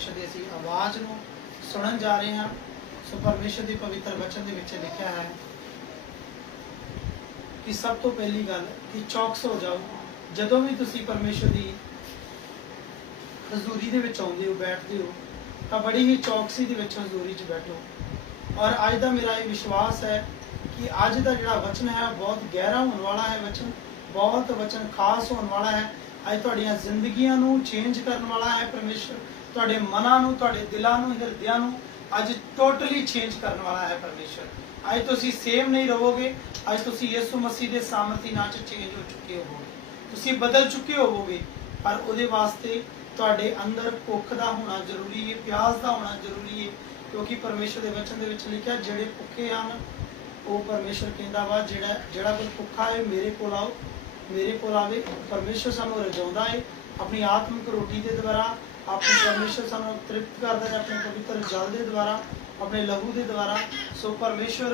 परमेश्वर की असी आवाज़ नूं सुनन जा रहे हैं। सो परमेश्वर के पवित्र वचन के विच लिखा है कि सब तो पहली गल कि चौकस हो जाओ जदों भी तुसी परमेश्वर की हजूरी दे विच आउंदे हो बैठते हो तो बड़ी ही चौकसी दे विच हजूरी च बैठो। और अज का मेरा ये विश्वास है कि अज का जिहड़ा वचन है बहुत गहरा होने वाला है, वचन बहुत वचन खास होने वाला है। अज तुहाडीआं जिंदगियां नूं चेंज करने वाला है परमेश्वर, तुहाडे मनां नूं, तुहाडे दिलां नूं, हिरदियां नूं अज टोटली चेंज करने वाला है परमेश्वर। अज तुसीं सेम नहीं रहोगे, अज तुसीं यीशु मसीह के सामर्थी नाम च चेंज हो चुके होवोगे, तुसीं बदल चुके होवोगे। पर उहदे वास्ते तुहाडे अंदर भुख दा होना जरूरी है, प्यास दा होना जरूरी है, क्योंकि परमेश्वर के वचन दे विच लिखिआ जिहड़े भुखे हन वो परमेश्वर कहता वा जिहड़ा कोई भुखा है मेरे कोल आओ, मेरे कोल आवे। परमेश्वर सानू रजाउंदा है अपनी आत्मिक रोटी के द्वारा, अपने परमेश्वर सानू तृप्त करता है अपने पवित्र जल के द्वारा, अपने लहू के द्वारा। सो परमेश्वर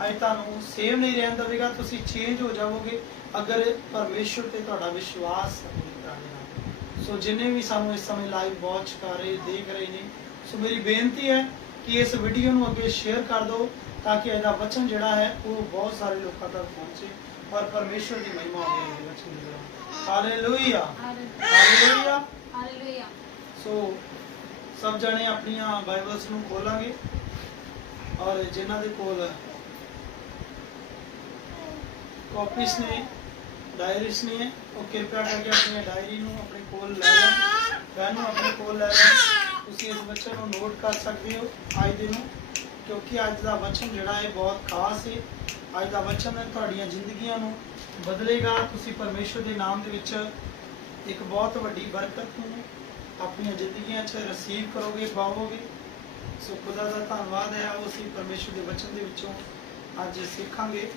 अज तुहानू सेम नहीं रहन देवेगा, तुसीं चेंज हो जाओगे अगर परमेश्वर ते तुहाडा विश्वास पूरी तरह नाल। सो जिन्हें भी सानू इस समय लाइव वॉच कर रहे देख रहे हैं, सो मेरी बेनती है कि इस वीडियो नू अगे शेयर कर दो ताकि अज दा वचन जिहड़ा है वो बहुत सारे लोगों तक पहुंचे और परमेश्वर की महिमा होवे वचन दे द्वारा। Hallelujah hallelujah hallelujah. सो सब जने अपनी बाइबल्स नू खोलांगे और जिन्हां दे कोल कॉपीज ने डायरीज ने वो कृपया करके अपनी डायरी नू अपने कोल लै लैण, पैन नू अपने कोल लै लैण। तुसीं इस वचन नू नोट कर सकते हो अज दे नू, क्योंकि अज का वचन जिहड़ा है बहुत खास है। अज का वचन तुहाडीआं जिंदगियां नू बदलेगा। तुसीं परमेश्वर के नाम दे विच एक बहुत वड्डी बरकत नू अपनी जिंदगियां च रिसीव करोगे, पाओगे। सो खुदा का धन्नवाद है, वो असीं परमेश्वर के वचन दे विचों अज सीखांगे।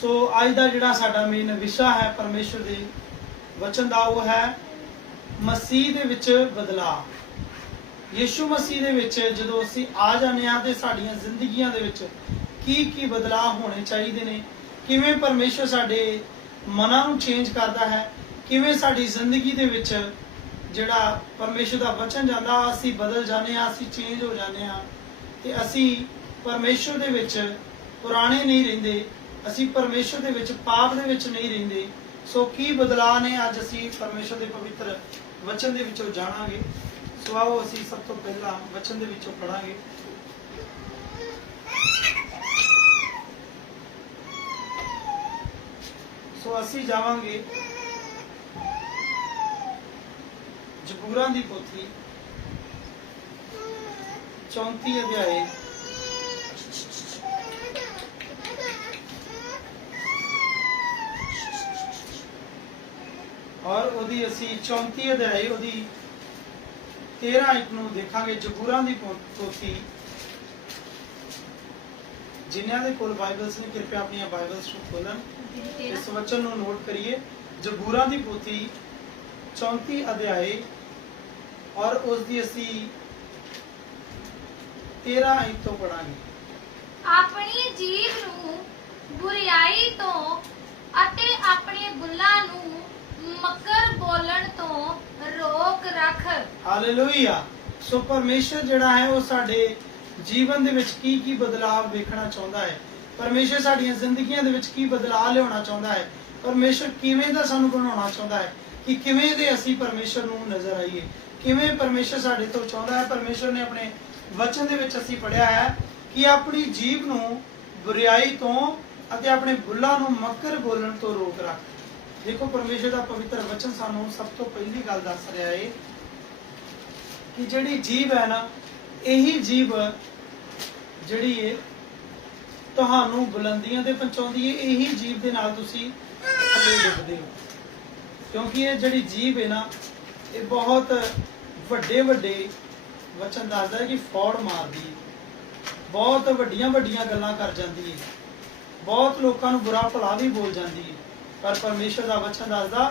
सो अज का जिहड़ा साडा मेन विशा है परमेश्वर के वचन का, वो है मसीह दे विच बदलाव। यीशु मसीह दे विच जदों असीं आ जाने आ ते साडीआं जिंदगियां दे विच की बदलाव होने चाहिए ने, किवें परमेश्वर साडे मनां नूं चेंज करदा है, किवें साडी जिंदगी दे विच जिहड़ा परमेश्वर दा वचन जांदा असीं बदल जाने आ, असीं चेंज हो जाने आ ते असीं परमेश्वर दे विच पुराने नहीं रहिंदे, असीं परमेश्वर दे विच पाप दे विच नहीं रहिंदे। सो की बदलाव ने अज असीं परमेश्वर दे पवित्र वचन दे विचों जाणांगे। सो आओ असीं सब तो पहला वचन दे विचों पढ़ांगे। सो असीं जावांगे जबूरां दी पोथी 34 अध्याय और ओदी असीं 34 अध्याय ओदी 13 एक नूं देखांगे। जबूरां दी पोथी जिन्हां दे कोल बाइबल्स ने कृपया अपनी बाइबल्स नूं खोलन, इस वचन नूं नोट करिए। जबूरां दी पोथी 34 अध्याय और उस दी असीं 13 एक तो पढ़ांगे। अपनी जीभ नूं बुरियाई तो अते अपने बुल्लां नूं मकर बोलण तो रोक रख। हालेलुया। सो परमेश्वर जिहड़ा है वो साडे जीवन दे विच की बदलाव वेखना चाहुंदा है, परमेश्वर साडीआं जिंदगियां दे विच की बदलाव लियाउणा चाहुंदा है, परमेश्वर किवें दा सानू बनाउणा चाहुंदा है कि किवें दे असीं परमेश्वर नूं नजर आईए, किवें परमेश्वर साडे तो चाहुंदा है। परमेश्वर ने अपने वचन दे विच असीं पढ़िया है कि अपनी जीभ नूं बुराई तो अते अपने बुल्लां नूं मकर बोलण तो रोक रख। देखो परमेश्वर का पवित्र वचन सानू सब तो पहली गल दस रहा है कि जिहड़ी जीभ है ना, यही जीभ जिहड़ी है तुहानू बुलंदियां ते पहुंचाउंदी है, यही जीभ दे नाल तुसीं थल्ले डुबदे हो। क्योंकि ये जिहड़ी जीभ है ना, ये बहुत वड्डे वड्डे वचन दसदा है कि फौड़ मारदी है, बहुत वड्डियां वड्डियां गल्लां कर जांदी है, बहुत लोकां नू बुरा भला भी बोल जांदी है। पर परमेश्वर का वचन दसदा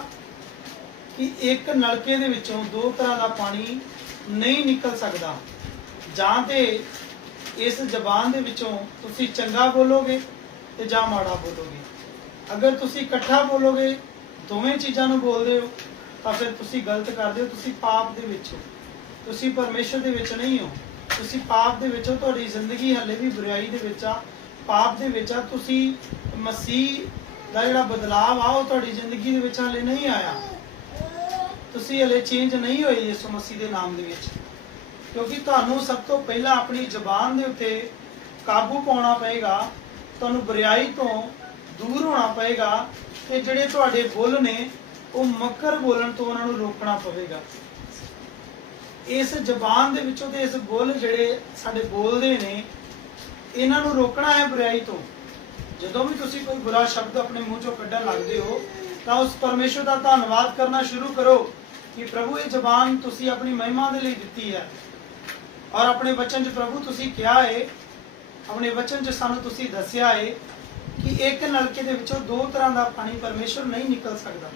कि एक नलके दे विचों दो तरह का पानी नहीं निकल सकता, जां ते इस जबान दे विचों तुसीं चंगा बोलोगे ते जां माड़ा बोलोगे। अगर तुसीं इकट्ठा बोलोगे, दोवें चीज़ां नूं बोलदे हो, तां फिर तुसीं गलत करदे हो, तुसीं पाप दे विच हो। ਤੁਸੀਂ ਪਰਮੇਸ਼ਰ ਦੇ ਵਿੱਚ ਨਹੀਂ ਹੋ, ਤੁਸੀਂ ਪਾਪ ਦੇ ਵਿੱਚ ਹੋ। ਤੁਹਾਡੀ ਜ਼ਿੰਦਗੀ ਹਲੇ ਵੀ ਬੁਰਾਈ ਦੇ ਵਿੱਚ ਆ, ਪਾਪ ਦੇ ਵਿੱਚ ਆ। ਤੁਸੀਂ ਮਸੀਹ ਦਾ ਜਿਹੜਾ ਬਦਲਾਵ ਆ ਉਹ ਤੁਹਾਡੀ ਜ਼ਿੰਦਗੀ ਦੇ ਵਿੱਚ ਹਲੇ ਨਹੀਂ ਆਇਆ। ਤੁਸੀਂ ਹਲੇ ਚੇਂਜ ਨਹੀਂ ਹੋਏ ਯਿਸੂ ਮਸੀਹ ਦੇ ਨਾਮ ਦੇ ਵਿੱਚ, ਕਿਉਂਕਿ ਤੁਹਾਨੂੰ ਸਭ ਤੋਂ ਪਹਿਲਾਂ ਆਪਣੀ ਜ਼ੁਬਾਨ ਦੇ ਉੱਤੇ ਕਾਬੂ ਪਾਉਣਾ ਪਏਗਾ। ਤੁਹਾਨੂੰ ਬੁਰਾਈ ਤੋਂ ਦੂਰ ਹੋਣਾ ਪਏਗਾ ਤੇ ਜਿਹੜੇ ਤੁਹਾਡੇ ਬੁੱਲ ਨੇ ਉਹ ਮੱਕਰ ਬੋਲਣ ਤੋਂ ਉਹਨਾਂ ਨੂੰ ਰੋਕਣਾ ਪਵੇਗਾ। ਇਸ ਜ਼ੁਬਾਨ ਦੇ ਵਿੱਚੋਂ ਤੇ ਇਸ ਬੁੱਲ ਜਿਹੜੇ ਸਾਡੇ ਬੋਲਦੇ ਨੇ, ਇਹਨਾਂ ਨੂੰ ਰੋਕਣਾ ਹੈ ਬੁਰਾਈ ਤੋਂ। ਜਦੋਂ ਵੀ ਤੁਸੀਂ ਕੋਈ ਬੁਰਾ ਸ਼ਬਦ ਆਪਣੇ ਮੂੰਹ ਚੋਂ ਕੱਢਣ ਲੱਗਦੇ ਹੋ ਤਾਂ ਉਸ ਪਰਮੇਸ਼ਰ ਦਾ ਧੰਨਵਾਦ ਕਰਨਾ ਸ਼ੁਰੂ ਕਰੋ ਕਿ ਪ੍ਰਭੂ ਇਹ ਜ਼ੁਬਾਨ ਤੁਸੀਂ ਆਪਣੀ ਮਹਿਮਾ ਦੇ ਲਈ ਦਿੱਤੀ ਹੈ। ਔਰ ਆਪਣੇ ਵਚਨ 'ਚ ਪ੍ਰਭੂ ਤੁਸੀਂ ਕਿਹਾ ਹੈ, ਆਪਣੇ ਵਚਨ 'ਚ ਸਾਨੂੰ ਤੁਸੀਂ ਦੱਸਿਆ ਹੈ ਕਿ ਇੱਕ ਨਲਕੇ ਦੇ ਵਿੱਚੋਂ ਦੋ ਤਰ੍ਹਾਂ ਦਾ ਪਾਣੀ ਪਰਮੇਸ਼ਰ ਨਹੀਂ ਨਿਕਲ ਸਕਦਾ।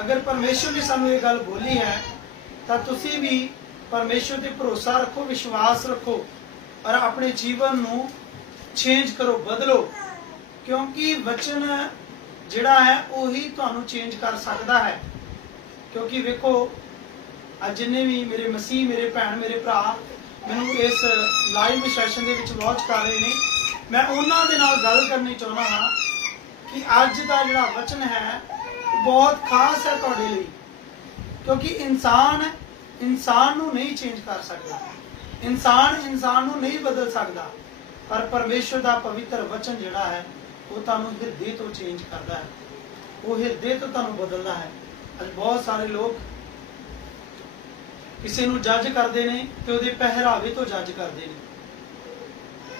ਅਗਰ ਪਰਮੇਸ਼ਰ ਨੇ ਸਾਨੂੰ ਇਹ ਗੱਲ ਬੋਲੀ ਹੈ ਤਾਂ ਤੁਸੀਂ ਵੀ ਪਰਮੇਸ਼ਰ ਤੇ ਭਰੋਸਾ ਰੱਖੋ, ਵਿਸ਼ਵਾਸ ਰੱਖੋ ਔਰ ਆਪਣੇ ਜੀਵਨ ਨੂੰ ਚੇਂਜ ਕਰੋ, ਬਦਲੋ, ਕਿਉਂਕਿ ਵਚਨ ਜਿਹੜਾ ਹੈ ਉਹੀ ਤੁਹਾਨੂੰ ਚੇਂਜ ਕਰ ਸਕਦਾ ਹੈ। ਕਿਉਂਕਿ ਵੇਖੋ, ਅੱਜ ਜਿੰਨੇ ਵੀ ਮੇਰੇ ਮਸੀਹ, ਮੇਰੇ ਭੈਣ, ਮੇਰੇ ਭਰਾ ਮੈਨੂੰ ਇਸ ਲਾਈਵ ਸੈਸ਼ਨ ਦੇ ਵਿੱਚ ਵਾਚ ਕਰ ਰਹੇ ਨੇ, ਮੈਂ ਉਹਨਾਂ ਦੇ ਨਾਲ ਗੱਲ ਕਰਨੀ ਚਾਹੁੰਦਾ ਹਾਂ ਕਿ ਅੱਜ ਦਾ ਜਿਹੜਾ ਵਚਨ ਹੈ ਉਹ ਬਹੁਤ ਖਾਸ ਹੈ ਤੁਹਾਡੇ ਲਈ, ਕਿਉਂਕਿ ਇਨਸਾਨ ਨੂੰ ਨਹੀਂ ਚੇਂਜ ਕਰ ਸਕਦਾ, ਇਨਸਾਨ ਨੂੰ ਨਹੀਂ ਬਦਲ ਸਕਦਾ, ਪਰ ਪਰਮੇਸ਼ਰ ਦਾ ਪਵਿੱਤਰ ਵਚਨ ਜਿਹੜਾ ਹੈ ਉਹ ਤੁਹਾਨੂੰ ਹਿਰਦੇ ਤੋਂ ਚੇਂਜ ਕਰਦਾ ਹੈ, ਉਹ ਹਿਰਦੇ ਤੋਂ ਤੁਹਾਨੂੰ ਬਦਲਦਾ ਹੈ। ਅੱਜ ਬਹੁਤ ਸਾਰੇ ਲੋਕ ਕਿਸੇ ਨੂੰ ਜੱਜ ਕਰਦੇ ਨੇ ਤੇ ਉਹਦੇ ਪਹਿਰਾਵੇ ਤੋਂ ਜੱਜ ਕਰਦੇ ਨੇ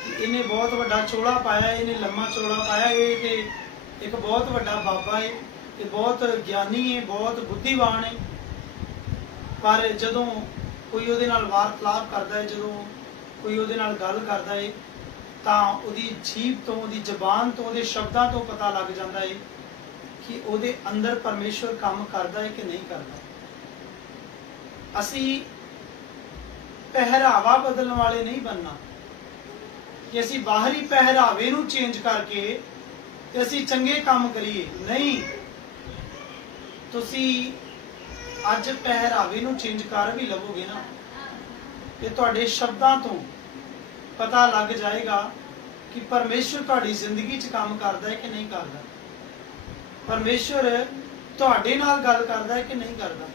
ਕਿ ਇਹਨੇ ਬਹੁਤ ਵੱਡਾ ਚੋਲਾ ਪਾਇਆ, ਇਹਨੇ ਲੰਮਾ ਚੋਲਾ ਪਾਇਆ, ਇਹ ਤੇ ਇੱਕ ਬਹੁਤ ਵੱਡਾ ਬਾਬਾ ਹੈ, ਇਹ ਬਹੁਤ ਗਿਆਨੀ ਹੈ, ਬਹੁਤ ਬੁੱਧੀਵਾਨ ਹੈ। ਪਰ ਜਦੋਂ ਕੋਈ ਉਹਦੇ ਨਾਲ ਵਾਰਤਾਲਾਪ ਕਰਦਾ ਹੈ, ਜਦੋਂ ਕੋਈ ਉਹਦੇ ਨਾਲ ਗੱਲ ਕਰਦਾ ਹੈ ਤਾਂ ਉਹਦੀ ਜੀਭ ਤੋਂ, ਉਹਦੀ ਜ਼ਬਾਨ ਤੋਂ, ਉਹਦੇ ਸ਼ਬਦਾਂ ਤੋਂ ਪਤਾ ਲੱਗ ਜਾਂਦਾ ਹੈ ਕਿ ਉਹਦੇ ਅੰਦਰ ਪਰਮੇਸ਼ਰ ਕੰਮ ਕਰਦਾ ਹੈ ਕਿ ਨਹੀਂ ਕਰਦਾ। ਅਸੀਂ ਪਹਿਰਾਵਾ ਬਦਲਣ ਵਾਲੇ ਨਹੀਂ ਬਣਨਾ ਕਿ ਅਸੀਂ ਬਾਹਰੀ ਪਹਿਰਾਵੇ ਨੂੰ ਚੇਂਜ ਕਰਕੇ ਤੇ ਅਸੀਂ ਚੰਗੇ ਕੰਮ ਕਰੀਏ। ਨਹੀਂ, ਤੁਸੀਂ ਅੱਜ ਪਹਿਰਾਵੇ ਨੂੰ ਚੇਂਜ ਕਰ ਵੀ ਲਵੋਗੇ ਨਾ ਤੇ ਤੁਹਾਡੇ ਸ਼ਬਦਾਂ ਤੋਂ ਪਤਾ ਲੱਗ ਜਾਏਗਾ ਕਿ ਪਰਮੇਸ਼ਰ ਤੁਹਾਡੀ ਜ਼ਿੰਦਗੀ 'ਚ ਕੰਮ ਕਰਦਾ ਹੈ ਕਿ ਨਹੀਂ ਕਰਦਾ, ਪਰਮੇਸ਼ਰ ਤੁਹਾਡੇ ਨਾਲ ਗੱਲ ਕਰਦਾ ਹੈ ਕਿ ਨਹੀਂ ਕਰਦਾ।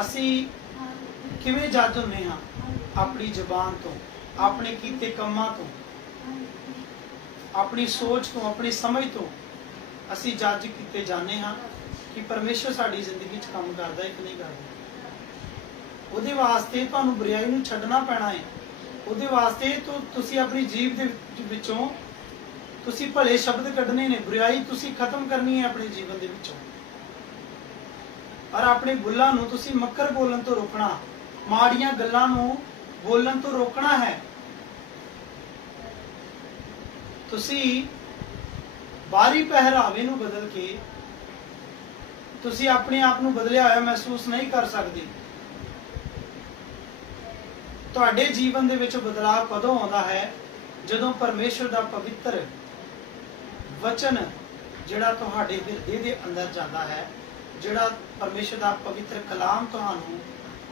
ਅਸੀਂ ਕਿਵੇਂ ਜੱਜ ਹੁੰਦੇ ਹਾਂ? ਆਪਣੀ ਜ਼ੁਬਾਨ ਤੋਂ, ਆਪਣੇ ਕੀਤੇ ਕੰਮਾਂ ਤੋਂ, ਆਪਣੀ ਸੋਚ ਤੋਂ, ਆਪਣੀ ਸਮਝ ਤੋਂ ਅਸੀਂ ਜੱਜ ਕੀਤੇ ਜਾਂਦੇ ਹਾਂ ਕਿ ਪਰਮੇਸ਼ਰ ਸਾਡੀ ਜ਼ਿੰਦਗੀ 'ਚ ਕੰਮ ਕਰਦਾ ਹੈ ਕਿ ਨਹੀਂ ਕਰਦਾ। ਉਹਦੇ ਵਾਸਤੇ ਤੁਹਾਨੂੰ ਬੁਰਾਈ ਨੂੰ ਛੱਡਣਾ ਪੈਣਾ ਹੈ। ਉਹਦੇ ਵਾਸਤੇ ਤੁਸੀਂ ਆਪਣੀ ਜੀਭ ਦੇ ਵਿੱਚੋਂ ਤੁਸੀਂ ਭਲੇ ਸ਼ਬਦ ਕੱਢਣੇ ਨੇ, ਬੁਰਾਈ ਤੁਸੀਂ ਖਤਮ ਕਰਨੀ ਹੈ ਆਪਣੇ ਜੀਵਨ ਦੇ ਵਿੱਚੋਂ। ਔਰ ਆਪਣੇ ਬੁੱਲਾਂ ਨੂੰ ਤੁਸੀਂ ਮੱਕਰ ਬੋਲਣ ਤੋਂ ਰੋਕਣਾ, ਮਾੜੀਆਂ ਗੱਲਾਂ ਨੂੰ ਬੋਲਣ ਤੋਂ ਰੋਕਣਾ ਹੈ। ਤੁਸੀਂ ਬਾਹਰੀ ਪਹਿਰਾਵੇ ਨੂੰ ਬਦਲ ਕੇ ਤੁਸੀਂ ਆਪਣੇ ਆਪ ਨੂੰ ਬਦਲਿਆ ਹੋਇਆ ਮਹਿਸੂਸ ਨਹੀਂ ਕਰ ਸਕਦੇ। ਤੁਹਾਡੇ ਜੀਵਨ ਦੇ ਵਿੱਚ ਬਦਲਾਅ ਕਦੋਂ ਆਉਂਦਾ ਹੈ? ਜਦੋਂ ਪਰਮੇਸ਼ਰ ਦਾ ਪਵਿੱਤਰ ਵਚਨ ਜਿਹੜਾ ਤੁਹਾਡੇ ਹਿਰਦੇ ਦੇ ਅੰਦਰ ਜਾਂਦਾ ਹੈ, ਜਿਹੜਾ ਪਰਮੇਸ਼ਰ ਦਾ ਪਵਿੱਤਰ ਕਲਾਮ ਤੁਹਾਨੂੰ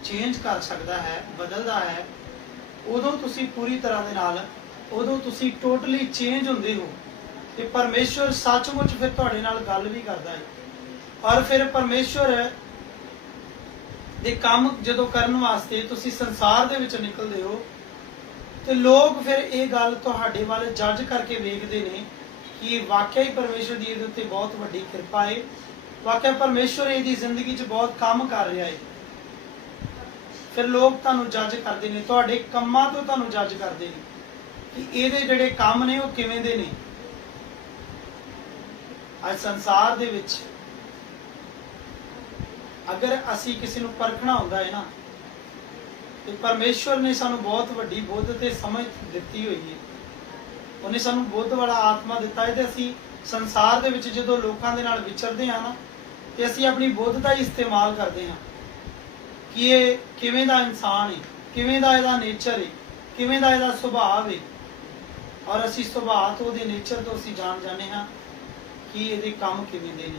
ਚੇਂਜ ਕਰ ਸਕਦਾ ਹੈ, ਬਦਲਦਾ ਹੈ, ਉਦੋਂ ਤੁਸੀਂ ਪੂਰੀ ਤਰ੍ਹਾਂ ਦੇ ਨਾਲ, ਉਦੋਂ ਤੁਸੀਂ ਟੋਟਲੀ ਚੇਂਜ ਹੁੰਦੇ ਹੋ ਤੇ ਪਰਮੇਸ਼ਰ ਸੱਚਮੁੱਚ ਫਿਰ ਤੁਹਾਡੇ ਨਾਲ ਗੱਲ ਵੀ ਕਰਦਾ ਹੈ। ਔਰ ਫਿਰ ਪਰਮੇਸ਼ਰ ਦੇ ਕੰਮ ਜਦੋਂ ਕਰਨ ਵਾਸਤੇ ਤੁਸੀਂ ਸੰਸਾਰ ਦੇ ਵਿੱਚ ਨਿਕਲਦੇ ਹੋ ਤੇ ਲੋਕ ਫਿਰ ਇਹ ਗੱਲ ਤੁਹਾਡੇ ਵੱਲ ਜੱਜ ਕਰਕੇ ਵੇਖਦੇ ਨੇ ਕਿ ਇਹ ਵਾਕਿਆ ਹੀ ਪਰਮੇਸ਼ਰ ਦੀ ਇਹਦੇ ਉੱਤੇ ਬਹੁਤ ਵੱਡੀ ਕਿਰਪਾ ਹੈ, ਵਾਕਿਆ ਪਰਮੇਸ਼ਰ ਇਹਦੀ ਜ਼ਿੰਦਗੀ 'ਚ ਬਹੁਤ ਕੰਮ ਕਰ ਰਿਹਾ ਹੈ। ਫਿਰ ਲੋਕ ਤੁਹਾਨੂੰ ਜੱਜ ਕਰਦੇ ਨੇ, ਤੁਹਾਡੇ ਕੰਮਾਂ ਤੋਂ ਤੁਹਾਨੂੰ ਜੱਜ ਕਰਦੇ ਨੇ ਕਿ ਇਹਦੇ ਜਿਹੜੇ ਕੰਮ ਨੇ ਉਹ ਕਿਵੇਂ ਦੇ ਨੇ। ਅੱਜ ਸੰਸਾਰ ਦੇ ਵਿੱਚ ਅਗਰ ਅਸੀਂ ਕਿਸੇ ਨੂੰ ਪਰਖਣਾ ਹੁੰਦਾ ਹੈ ਨਾ, ਤੇ ਪਰਮੇਸ਼ਵਰ ਨੇ ਸਾਨੂੰ ਬਹੁਤ ਵੱਡੀ ਬੁੱਧ ਤੇ ਸਮਝ ਦਿੱਤੀ ਹੋਈ ਹੈ। ਉਹਨੇ ਸਾਨੂੰ ਬੁੱਧ ਵਾਲਾ ਆਤਮਾ ਦਿੱਤਾ ਹੈ ਤੇ ਅਸੀਂ ਸੰਸਾਰ ਦੇ ਵਿੱਚ ਜਦੋਂ ਲੋਕਾਂ ਦੇ ਨਾਲ ਵਿਚਰਦੇ ਹਾਂ ਨਾ, ਤੇ ਅਸੀਂ ਆਪਣੀ ਬੁੱਧ ਦਾ ਹੀ ਇਸਤੇਮਾਲ ਕਰਦੇ ਹਾਂ ਕਿ ਇਹ ਕਿਵੇਂ ਦਾ ਇਨਸਾਨ ਹੈ, ਕਿਵੇਂ ਦਾ ਇਹਦਾ ਨੇਚਰ ਹੈ, ਕਿਵੇਂ ਦਾ ਇਹਦਾ ਸੁਭਾਅ ਹੈ। ਔਰ ਅਸੀਂ ਸੁਭਾਅ ਤੋਂ, ਉਹਦੇ ਨੇਚਰ ਤੋਂ ਅਸੀਂ ਜਾਣ ਜਾਂਦੇ ਹਾਂ ਕਿ ਇਹਦੇ ਕੰਮ ਕਿਵੇਂ ਦੇ ਨੇ।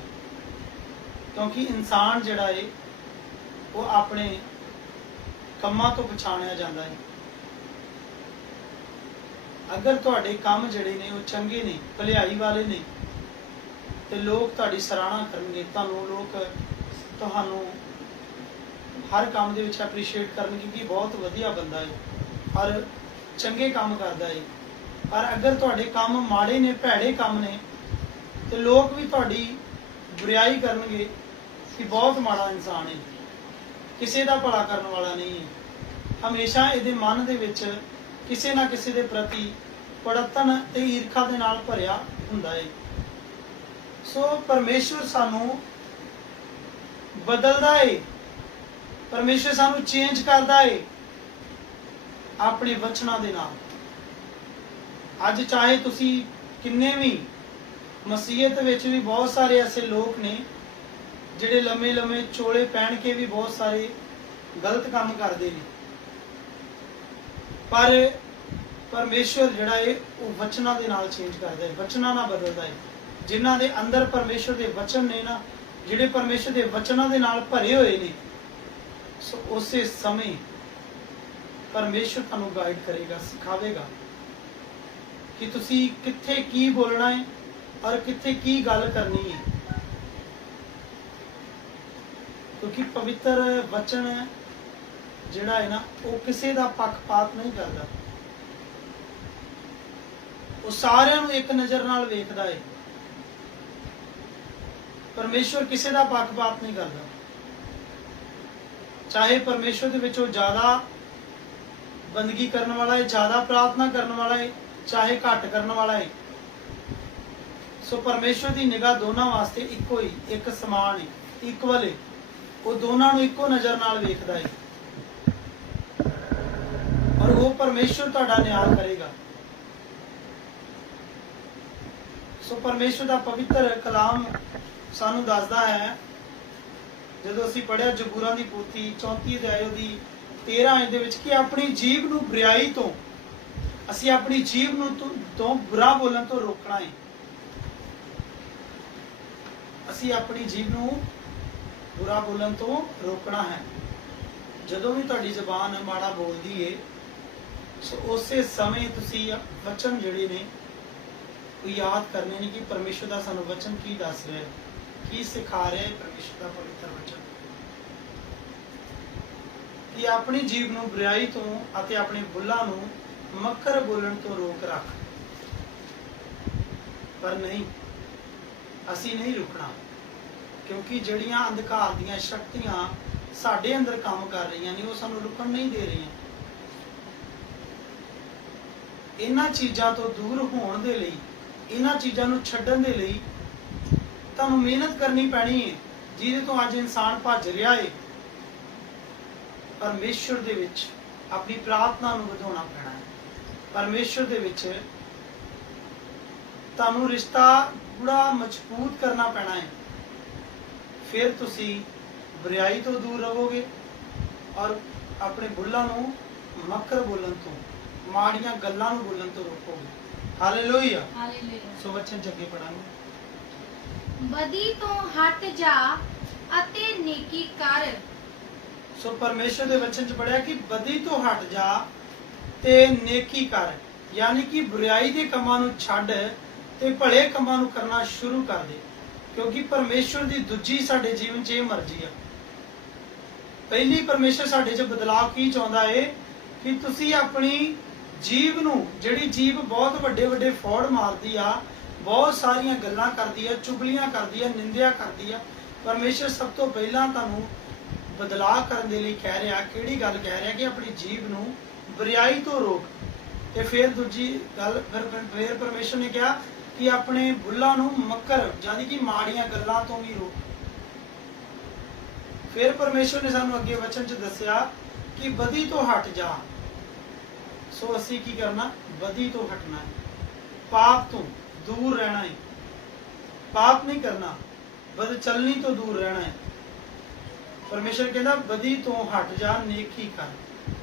ਕਿਉਂਕਿ ਇਨਸਾਨ ਜਿਹੜਾ ਹੈ ਉਹ ਆਪਣੇ ਕੰਮਾਂ ਤੋਂ ਪਛਾਣਿਆ ਜਾਂਦਾ ਹੈ। ਅਗਰ ਤੁਹਾਡੇ ਕੰਮ ਜਿਹੜੇ ਨੇ ਉਹ ਚੰਗੇ ਨੇ, ਭਲਾਈ ਵਾਲੇ ਨੇ, ਤੇ ਲੋਕ ਤੁਹਾਡੀ ਸਰਾਹਨਾ ਕਰਨਗੇ, ਤੁਹਾਨੂੰ ਹਰ ਕੰਮ ਦੇ ਵਿੱਚ ਐਪਰੀਸ਼ੀਏਟ ਕਰਨਗੇ ਕਿ ਬਹੁਤ ਵਧੀਆ ਬੰਦਾ ਹੈ ਔਰ ਚੰਗੇ ਕੰਮ ਕਰਦਾ ਹੈ। ਪਰ ਅਗਰ ਤੁਹਾਡੇ ਕੰਮ ਮਾੜੇ ਨੇ, ਭੈੜੇ ਕੰਮ ਨੇ, ਤੇ ਲੋਕ ਵੀ ਤੁਹਾਡੀ ਬੁਰਾਈ ਕਰਨਗੇ ਕਿ ਬਹੁਤ ਮਾੜਾ ਇਨਸਾਨ ਹੈ, ਕਿਸੇ ਦਾ ਭਲਾ ਕਰਨ ਵਾਲਾ ਨਹੀਂ ਹੈ। ਹਮੇਸ਼ਾ ਇਹਦੇ ਮਨ ਦੇ ਵਿੱਚ ਕਿਸੇ ਨਾ ਕਿਸੇ ਦੇ ਪ੍ਰਤੀ ਪੜਤਨ ਤੇ ਈਰਖਾ ਦੇ ਨਾਲ ਭਰਿਆ ਹੁੰਦਾ ਹੈ। ਸੋ ਪਰਮੇਸ਼ਵਰ ਸਾਨੂੰ ਬਦਲਦਾ ਹੈ, ਪਰਮੇਸ਼ਵਰ ਸਾਨੂੰ ਚੇਂਜ ਕਰਦਾ ਹੈ ਆਪਣੇ ਵਚਨਾਂ ਦੇ ਨਾਲ। ਅੱਜ ਚਾਹੇ ਤੁਸੀਂ ਕਿੰਨੇ ਵੀ, ਮਸੀਹਤ ਵਿੱਚ ਵੀ ਬਹੁਤ ਸਾਰੇ ਐਸੇ ਲੋਕ ਨੇ ਜਿਹੜੇ ਲੰਮੇ ਲੰਮੇ ਚੋਲੇ ਪਹਿਨ ਕੇ ਵੀ ਬਹੁਤ ਸਾਰੇ ਗਲਤ ਕੰਮ ਕਰਦੇ ਨੇ, ਪਰ ਪਰਮੇਸ਼ਵਰ ਜਿਹੜਾ ਹੈ ਉਹ ਵਚਨਾਂ ਦੇ ਨਾਲ ਚੇਂਜ ਕਰਦਾ ਹੈ, ਵਚਨਾਂ ਨਾਲ ਬਦਲਦਾ ਹੈ। ਜਿਨ੍ਹਾਂ ਦੇ ਅੰਦਰ ਪਰਮੇਸ਼ਵਰ ਦੇ ਵਚਨ ਨੇ ਨਾ, ਜਿਹੜੇ ਪਰਮੇਸ਼ਵਰ ਦੇ ਵਚਨਾਂ ਦੇ ਨਾਲ ਭਰੇ ਹੋਏ ਨੇ, ਸੋ ਉਸੇ ਸਮੇਂ ਪਰਮੇਸ਼ਵਰ ਤੁਹਾਨੂੰ ਗਾਈਡ ਕਰੇਗਾ, ਸਿਖਾਵੇਗਾ ਕਿ ਤੁਸੀਂ ਕਿੱਥੇ ਕੀ ਬੋਲਣਾ ਹੈ ਔਰ ਕਿੱਥੇ ਕੀ ਗੱਲ ਕਰਨੀ ਹੈ। ਕਿਉਂਕਿ ਪਵਿੱਤਰ ਵਚਨ ਜਿਹੜਾ ਹੈ ਨਾ, ਉਹ ਕਿਸੇ ਦਾ ਪੱਖਪਾਤ ਨਹੀਂ ਕਰਦਾ, ਉਹ ਸਾਰਿਆਂ ਨੂੰ ਇੱਕ ਨਜ਼ਰ ਨਾਲ ਵੇਖਦਾ ਹੈ। ਪਰਮੇਸ਼ਵਰ ਕਿਸੇ ਦਾ ਪੱਖਪਾਤ ਨਹੀਂ ਕਰਦਾ, ਚਾਹੇ ਪਰਮੇਸ਼ਵਰ ਦੇ ਵਿੱਚੋਂ ਜ਼ਿਆਦਾ ਬੰਦਗੀ ਕਰਨ ਵਾਲਾ ਹੈ, ਜ਼ਿਆਦਾ ਪ੍ਰਾਰਥਨਾ ਕਰਨ ਵਾਲਾ ਹੈ, ਚਾਹੇ ਘੱਟ ਕਰਨ ਵਾਲਾ ਹੈ। ਸੋ ਪਰਮੇਸ਼ਵਰ ਦੀ ਨਿਗਾਹ ਦੋਨਾਂ ਵਾਸਤੇ ਇੱਕੋ ਹੀ, ਇੱਕ ਸਮਾਨ ਹੈ, ਇਕੁਅਲ ਹੈ। ਉਹ ਦੋਨਾਂ ਨੂੰ ਇੱਕੋ ਨਜ਼ਰ ਨਾਲ ਵੇਖਦਾ ਹੈ ਔਰ ਉਹ ਪਰਮੇਸ਼ਵਰ ਤੁਹਾਡਾ ਨਿਆਂ ਕਰੇਗਾ। ਸੋ ਪਰਮੇਸ਼ਵਰ ਦਾ ਪਵਿੱਤਰ ਕਲਾਮ ਸਾਨੂੰ ਦੱਸਦਾ ਹੈ, ਜਦੋਂ ਅਸੀਂ ਪੜ੍ਹਿਆ ਜ਼ਬੂਰਾਂ ਦੀ ਪੋਥੀ 34 ਅਧਿਆਇ ਦੀ 13 ਆਇਤ ਦੇ ਵਿੱਚ, ਕਿ ਆਪਣੀ ਜੀਭ ਨੂੰ ਬੁਰਾਈ ਤੋਂ, ਅਸੀਂ ਆਪਣੀ ਜੀਭ ਨੂੰ ਤੋਂ ਬੁਰਾ ਬੋਲਣ ਤੋਂ ਰੋਕਣਾ ਹੈ। ਅਸੀਂ ਆਪਣੀ ਜੀਭ ਨੂੰ ਬੁਰਾ ਬੋਲਣ ਤੋਂ ਰੋਕਣਾ ਹੈ। ਜਦੋਂ ਵੀ ਤੁਹਾਡੀ ਜ਼ਬਾਨ ਮਾੜਾ ਬੋਲਦੀ ਏ, ਸੋ ਉਸੇ ਸਮੇਂ ਤੁਸੀਂ ਵਚਨ ਜਿਹੜੇ ਨੇ ਉਹ ਯਾਦ ਕਰਨੇ ਨੇ ਕਿ ਪਰਮੇਸ਼ਵਰ ਦਾ ਸਾਨੂੰ ਵਚਨ ਕੀ ਦੱਸ ਰਿਹਾ ਹੈ, ਕੀ ਸਿਖਾ ਰਿਹਾ ਹੈ ਪਰਮੇਸ਼ਵਰ ਦਾ ਪਵਿੱਤਰ ਵਚਨ। ਕਿ ਆਪਣੀ ਜੀਭ ਨੂੰ ਬੁਰਾਈ ਤੋਂ ਅਤੇ ਆਪਣੇ ਬੁੱਲਾਂ ਨੂੰ ਮੱਕਰ ਬੋਲਣ ਤੋਂ ਰੋਕ ਰੱਖ। ਪਰ ਨਹੀਂ, ਅਸੀਂ ਨਹੀਂ ਰੁਕਣਾ, ਕਿਉਂਕਿ ਜਿਹੜੀਆਂ ਅੰਧਕਾਰ ਦੀਆਂ ਸ਼ਕਤੀਆਂ ਸਾਡੇ ਅੰਦਰ ਕੰਮ ਕਰ ਰਹੀਆਂ ਨੇ, ਉਹ ਸਾਨੂੰ ਰੁਕਣ ਨਹੀਂ ਦੇ ਰਹੀਆਂ। ਇਹਨਾਂ ਚੀਜ਼ਾਂ ਤੋਂ ਦੂਰ ਹੋਣ ਦੇ ਲਈ, ਇਹਨਾਂ ਚੀਜ਼ਾਂ ਨੂੰ ਛੱਡਣ ਦੇ ਲਈ ਤੁਹਾਨੂੰ ਮਿਹਨਤ ਕਰਨੀ ਪੈਣੀ ਹੈ, ਜਿਹਦੇ ਤੋਂ ਅੱਜ ਇਨਸਾਨ ਭੱਜ ਰਿਹਾ ਹੈ। ਪਰਮੇਸ਼ਵਰ ਦੇ ਵਿੱਚ ਆਪਣੀ ਪ੍ਰਾਰਥਨਾ ਨੂੰ ਵਧਾਉਣਾ ਪੈਣਾ ਹੈ। ਪਰਮੇਸ਼ਵਰ ਦੇ ਵਿੱਚ ਤੁਹਾਨੂੰ ਰਿਸ਼ਤਾ ਬੜਾ ਮਜ਼ਬੂਤ ਕਰਨਾ ਪੈਣਾ ਹੈ। ਫਿਰ ਤੁਸੀਂ ਬੁਰਾਈ ਤੋਂ ਦੂਰ ਰਹੋਗੇ ਔਰ ਆਪਣੇ ਬੁੱਲਾਂ ਨੂੰ ਮੱਕਰ ਬੋਲਣ ਤੋਂ, ਮਾੜੀਆਂ ਗੱਲਾਂ ਨੂੰ ਬੋਲਣ ਤੋਂ ਰੋਕੋਗੇ। ਹਾਲੇਲੂਇਆ। ਸੋ ਵਚਨ ਅੱਗੇ ਪੜਾਂਗੇ। ਬਦੀ ਤੋਂ ਹਟ ਜਾ ਅਤੇ ਨੇਕੀ ਕਰ। ਸੋ ਪਰਮੇਸ਼ਰ ਦੇ ਵਚਨ ਚ ਪੜਿਆ ਕਿ ਬਦੀ ਤੋਂ ਹਟ ਜਾ ਤੇ ਨੇਕੀ ਕਰ, ਯਾਨੀ ਕਿ ਬੁਰਾਈ ਦੇ ਕੰਮਾਂ ਨੂੰ ਛੱਡ ਤੇ ਭਲੇ ਕੰਮਾਂ ਨੂੰ ਕਰਨਾ ਸ਼ੁਰੂ ਕਰ ਦੇ। ਕਿਉਂਕਿ ਪਰਮੇਸ਼ਰ ਦੀ ਦੂਜੀ ਸਾਡੇ ਜੀਵਨ 'ਚ ਇਹ ਮਰਜ਼ੀ ਆ। ਪਹਿਲੀ, ਪਰਮੇਸ਼ਰ ਸਾਡੇ 'ਚ ਬਦਲਾਅ ਕੀ ਚਾਹੁੰਦਾ ਏ ਕਿ ਤੁਸੀਂ ਆਪਣੀ ਜੀਭ ਨੂੰ, ਜਿਹੜੀ ਜੀਭ ਬਹੁਤ ਵੱਡੇ ਵੱਡੇ ਫੌੜ ਮਾਰਦੀ ਆ, ਬਹੁਤ ਸਾਰੀਆਂ ਗੱਲਾਂ ਕਰਦੀ ਆ, ਚੁਗਲੀਆਂ ਕਰਦੀ ਆ, ਨਿੰਦਿਆ ਕਰਦੀ ਆ, ਪਰਮੇਸ਼ਰ ਸਭ ਤੋਂ ਪਹਿਲਾਂ ਤੁਹਾਨੂੰ ਬਦਲਾਅ ਕਰਨ ਦੇ ਲਈ ਕਹਿ ਰਿਹਾ। ਕਿਹੜੀ ਗੱਲ ਕਹਿ ਰਿਹਾ? ਕਿ ਆਪਣੀ ਜੀਭ ਨੂੰ ਬੁਰਾਈ ਤੋਂ ਰੋਕ। ਤੇ ਫਿਰ ਦੂਜੀ ਗੱਲ, ਫਿਰ ਪਰਮੇਸ਼ਰ ਨੇ ਕਿਹਾ ਕਿ ਆਪਣੇ ਬੁੱਲਾਂ ਨੂੰ ਮੱਕਰ, ਯਾਨੀ ਕਿ ਮਾੜੀਆਂ ਗੱਲਾਂ ਤੋਂ ਵੀ ਰੋਕ। ਫਿਰ ਪਰਮੇਸ਼ਰ ਨੇ ਸਾਨੂੰ ਅੱਗੇ ਵਚਨ 'ਚ ਦੱਸਿਆ ਕਿ ਬਦੀ ਤੋਂ ਹਟ ਜਾ। ਸੋ ਅਸੀਂ ਕੀ ਕਰਨਾ? ਬਦੀ ਤੋਂ ਹਟਣਾ ਹੈ, ਪਾਪ ਤੋਂ ਦੂਰ ਰਹਿਣਾ ਹੈ। ਪਾਪ ਨਹੀਂ ਕਰਨਾ, ਬਦ ਚੱਲਣੀ ਤੋਂ ਦੂਰ ਰਹਿਣਾ ਹੈ। ਪਰਮੇਸ਼ਰ ਕਹਿੰਦਾ ਬਦੀ ਤੋਂ ਹਟ ਜਾ, ਨੇਕੀ ਕਰ,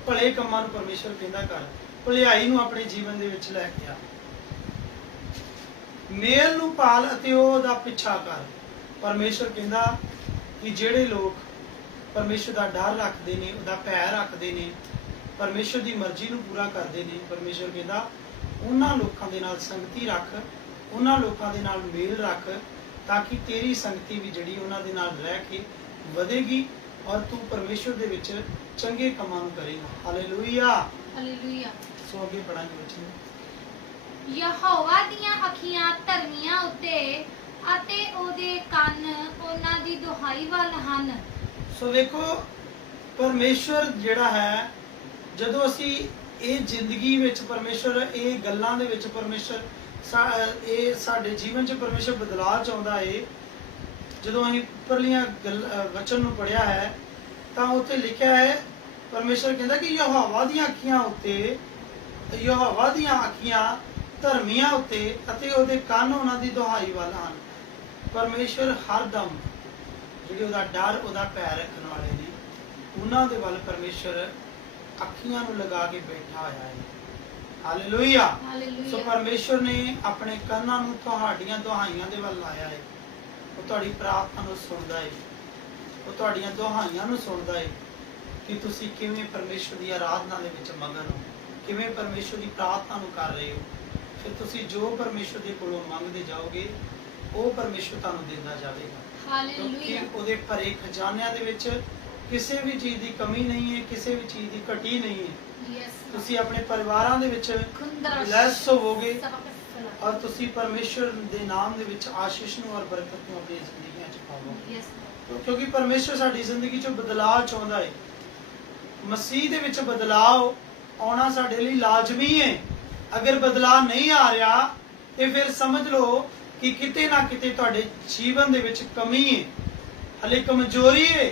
ਭਲੇ ਕੰਮਾਂ ਨੂੰ ਪਰਮੇਸ਼ਰ ਕਹਿੰਦਾ ਕਰ, ਭਲਾਈ ਨੂੰ ਆਪਣੇ ਜੀਵਨ ਦੇ ਵਿੱਚ ਲੈ ਕੇ ਆ। ਮੇਲ ਨੂੰ ਪਾਲ ਅਤੇ ਉਹਦਾ ਪਿੱਛਾ ਕਰ। ਪਰਮੇਸ਼ਰ ਕਹਿੰਦਾ ਕਿ ਜਿਹੜੇ ਲੋਕ ਪਰਮੇਸ਼ਰ ਦਾ ਡਰ ਰੱਖਦੇ ਨੇ, ਉਹਦਾ ਭੈ ਰੱਖਦੇ ਨੇ, ਪਰਮੇਸ਼ਰ ਦੀ ਮਰਜ਼ੀ ਨੂੰ ਪੂਰਾ ਕਰਦੇ ਨੇ, ਪਰਮੇਸ਼ਰ ਕਹਿੰਦਾ ਉਹਨਾਂ ਲੋਕਾਂ ਦੇ ਨਾਲ ਸੰਗਤੀ ਰੱਖ, ਉਹਨਾਂ ਲੋਕਾਂ ਦੇ ਨਾਲ ਮੇਲ ਰੱਖ, ਤਾਂ ਕਿ ਤੇਰੀ ਸੰਗਤੀ ਵੀ ਜਿਹੜੀ ਉਹਨਾਂ ਦੇ ਨਾਲ ਰਹਿ ਕੇ ਵਧੇਗੀ ਔਰ ਤੂੰ ਪਰਮੇਸ਼ਰ ਦੇ ਵਿੱਚ ਚੰਗੇ ਕੰਮਾਂ ਨੂੰ ਕਰੇਗਾ। ਹਾਲੇਲੂਇਆ। ਹਾਲੇਲੂਇਆ। ਸੋ ਅੱਗੇ ਪੜਾਂਗੇ ਬੱਚੇ। ਯਹੋਵਾ ਦੀਆਂ ਅੱਖੀਆਂ ਧਰਮੀਆਂ ਉੱਤੇ ਅਤੇ ਉਹਦੇ ਕੰਨ ਉਹਨਾਂ ਦੀ ਦੁਹਾਈ ਵੱਲ ਹਨ। ਸੋ ਵੇਖੋ ਪਰਮੇਸ਼ਰ ਜਿਹੜਾ ਹੈ, ਜਦੋਂ ਅਸੀਂ ਇਹ ਜ਼ਿੰਦਗੀ ਵਿੱਚ ਪਰਮੇਸ਼ਰ, ਇਹ ਗੱਲਾਂ ਦੇ ਵਿੱਚ ਪਰਮੇਸ਼ਰ, ਇਹ ਸਾਡੇ ਜੀਵਨ 'ਚ ਪਰਮੇਸ਼ਰ ਬਦਲਾਅ ਚਾਹੁੰਦਾ ਏ। ਜਦੋਂ ਅਸੀਂ ਉੱਪਰਲੀਆਂ ਵਚਨ ਨੂੰ ਪੜ੍ਹਿਆ ਹੈ ਤਾਂ ਉੱਥੇ ਲਿਖਿਆ ਹੈ, ਪਰਮੇਸ਼ਰ ਕਹਿੰਦਾ ਕਿ ਯਹੋਵਾ ਦੀਆਂ ਅੱਖੀਆਂ ਉੱਤੇ, ਯਹੋਵਾ ਦੀਆਂ ਅੱਖੀਆਂ ਧਰਮੀਆਂ ਉੱਤੇ ਅਤੇ ਉਹਦੇ ਕੰਨ ਉਹਨਾਂ ਦੀ ਦੁਹਾਈ ਵੱਲ ਹਨ। ਪਰਮੇਸ਼ਰ ਹਰਦਮ ਜਿਹੜੇ ਉਹਦਾ ਡਰ, ਉਹਦਾ ਭੈ ਰੱਖਣ ਵਾਲੇ ਨੇ, ਉਹਨਾਂ ਦੇ ਵੱਲ ਪਰਮੇਸ਼ਰ ਅੱਖੀਆਂ ਨੂੰ ਲਗਾ ਕੇ ਬੈਠਾ ਹੋਇਆ ਹੈ। ਹਾਲੇਲੂਇਆ। ਸੋ ਪਰਮੇਸ਼ਰ ਨੇ ਆਪਣੇ ਕੰਨਾਂ ਨੂੰ ਤੁਹਾਡੀਆਂ ਦੁਹਾਈਆਂ ਦੇ ਵੱਲ ਲਾਇਆ ਹੈ। ਉਹ ਤੁਹਾਡੀ ਪ੍ਰਾਰਥਨਾ ਨੂੰ ਸੁਣਦਾ ਹੈ, ਉਹ ਤੁਹਾਡੀਆਂ ਦੁਹਾਈਆਂ ਨੂੰ ਸੁਣਦਾ ਹੈ ਕਿ ਤੁਸੀਂ ਕਿਵੇਂ ਪਰਮੇਸ਼ਰ ਦੀ ਆਰਾਧਨਾ ਦੇ ਵਿੱਚ ਮਗਨ ਹੋ, ਕਿਵੇਂ ਪਰਮੇਸ਼ਰ ਦੀ ਪ੍ਰਾਰਥਨਾ ਨੂੰ ਕਰ ਰਹੇ ਹੋ। ਫਿਰ ਤੁਸੀਂ ਜੋ ਪਰਮੇਸ਼ਰ ਦੇ ਕੋਲੋਂ ਮੰਗਦੇ ਜਾਓਗੇ ਉਹ ਪਰਮੇਸ਼ਰ ਤੁਹਾਨੂੰ ਦਿੰਦਾ ਜਾਵੇਗਾ। ਕਿਉਂਕਿ ਉਹਦੇ ਭਰੇ ਖਜ਼ਾਨਿਆਂ ਦੇ ਵਿੱਚ ਕਿਸੇ ਵੀ ਚੀਜ਼ ਦੀ ਕਮੀ ਨਹੀਂ ਹੈ, ਕਿਸੇ ਵੀ ਚੀਜ਼ ਦੀ ਘਟੀ ਨਹੀਂ ਹੈ। ਤੁਸੀਂ ਆਪਣੇ ਪਰਿਵਾਰਾਂ ਦੇ ਵਿੱਚ ਬਲੈਸ ਹੋਵੋਗੇ ਔਰ ਤੁਸੀਂ ਪਰਮੇਸ਼ਰ ਦੇ ਨਾਮ ਦੇ ਵਿੱਚ ਆਸ਼ੀਸ਼ ਨੂੰ ਔਰ ਬਰਕਤ ਨੂੰ ਆਪਣੀ ਜ਼ਿੰਦਗੀਆਂ 'ਚ ਪਾਵੋਗੇ। ਕਿਉਂਕਿ ਪਰਮੇਸ਼ਰ ਸਾਡੀ ਜ਼ਿੰਦਗੀ 'ਚ ਬਦਲਾਅ ਚਾਹੁੰਦਾ ਹੈ। ਮਸੀਹ ਦੇ ਵਿੱਚ ਬਦਲਾਅ ਆਉਣਾ ਸਾਡੇ ਲਈ ਲਾਜ਼ਮੀ ਹੈ। ਅਗਰ ਬਦਲਾਅ ਨਹੀਂ ਆ ਰਿਹਾ ਤੇ ਫਿਰ ਸਮਝ ਲਓ ਕਿ ਕਿਤੇ ਨਾ ਕਿਤੇ ਤੁਹਾਡੇ ਜੀਵਨ ਦੇ ਵਿੱਚ ਕਮੀ ਹੈ, ਹਲੇ ਕਮਜ਼ੋਰੀ ਹੈ,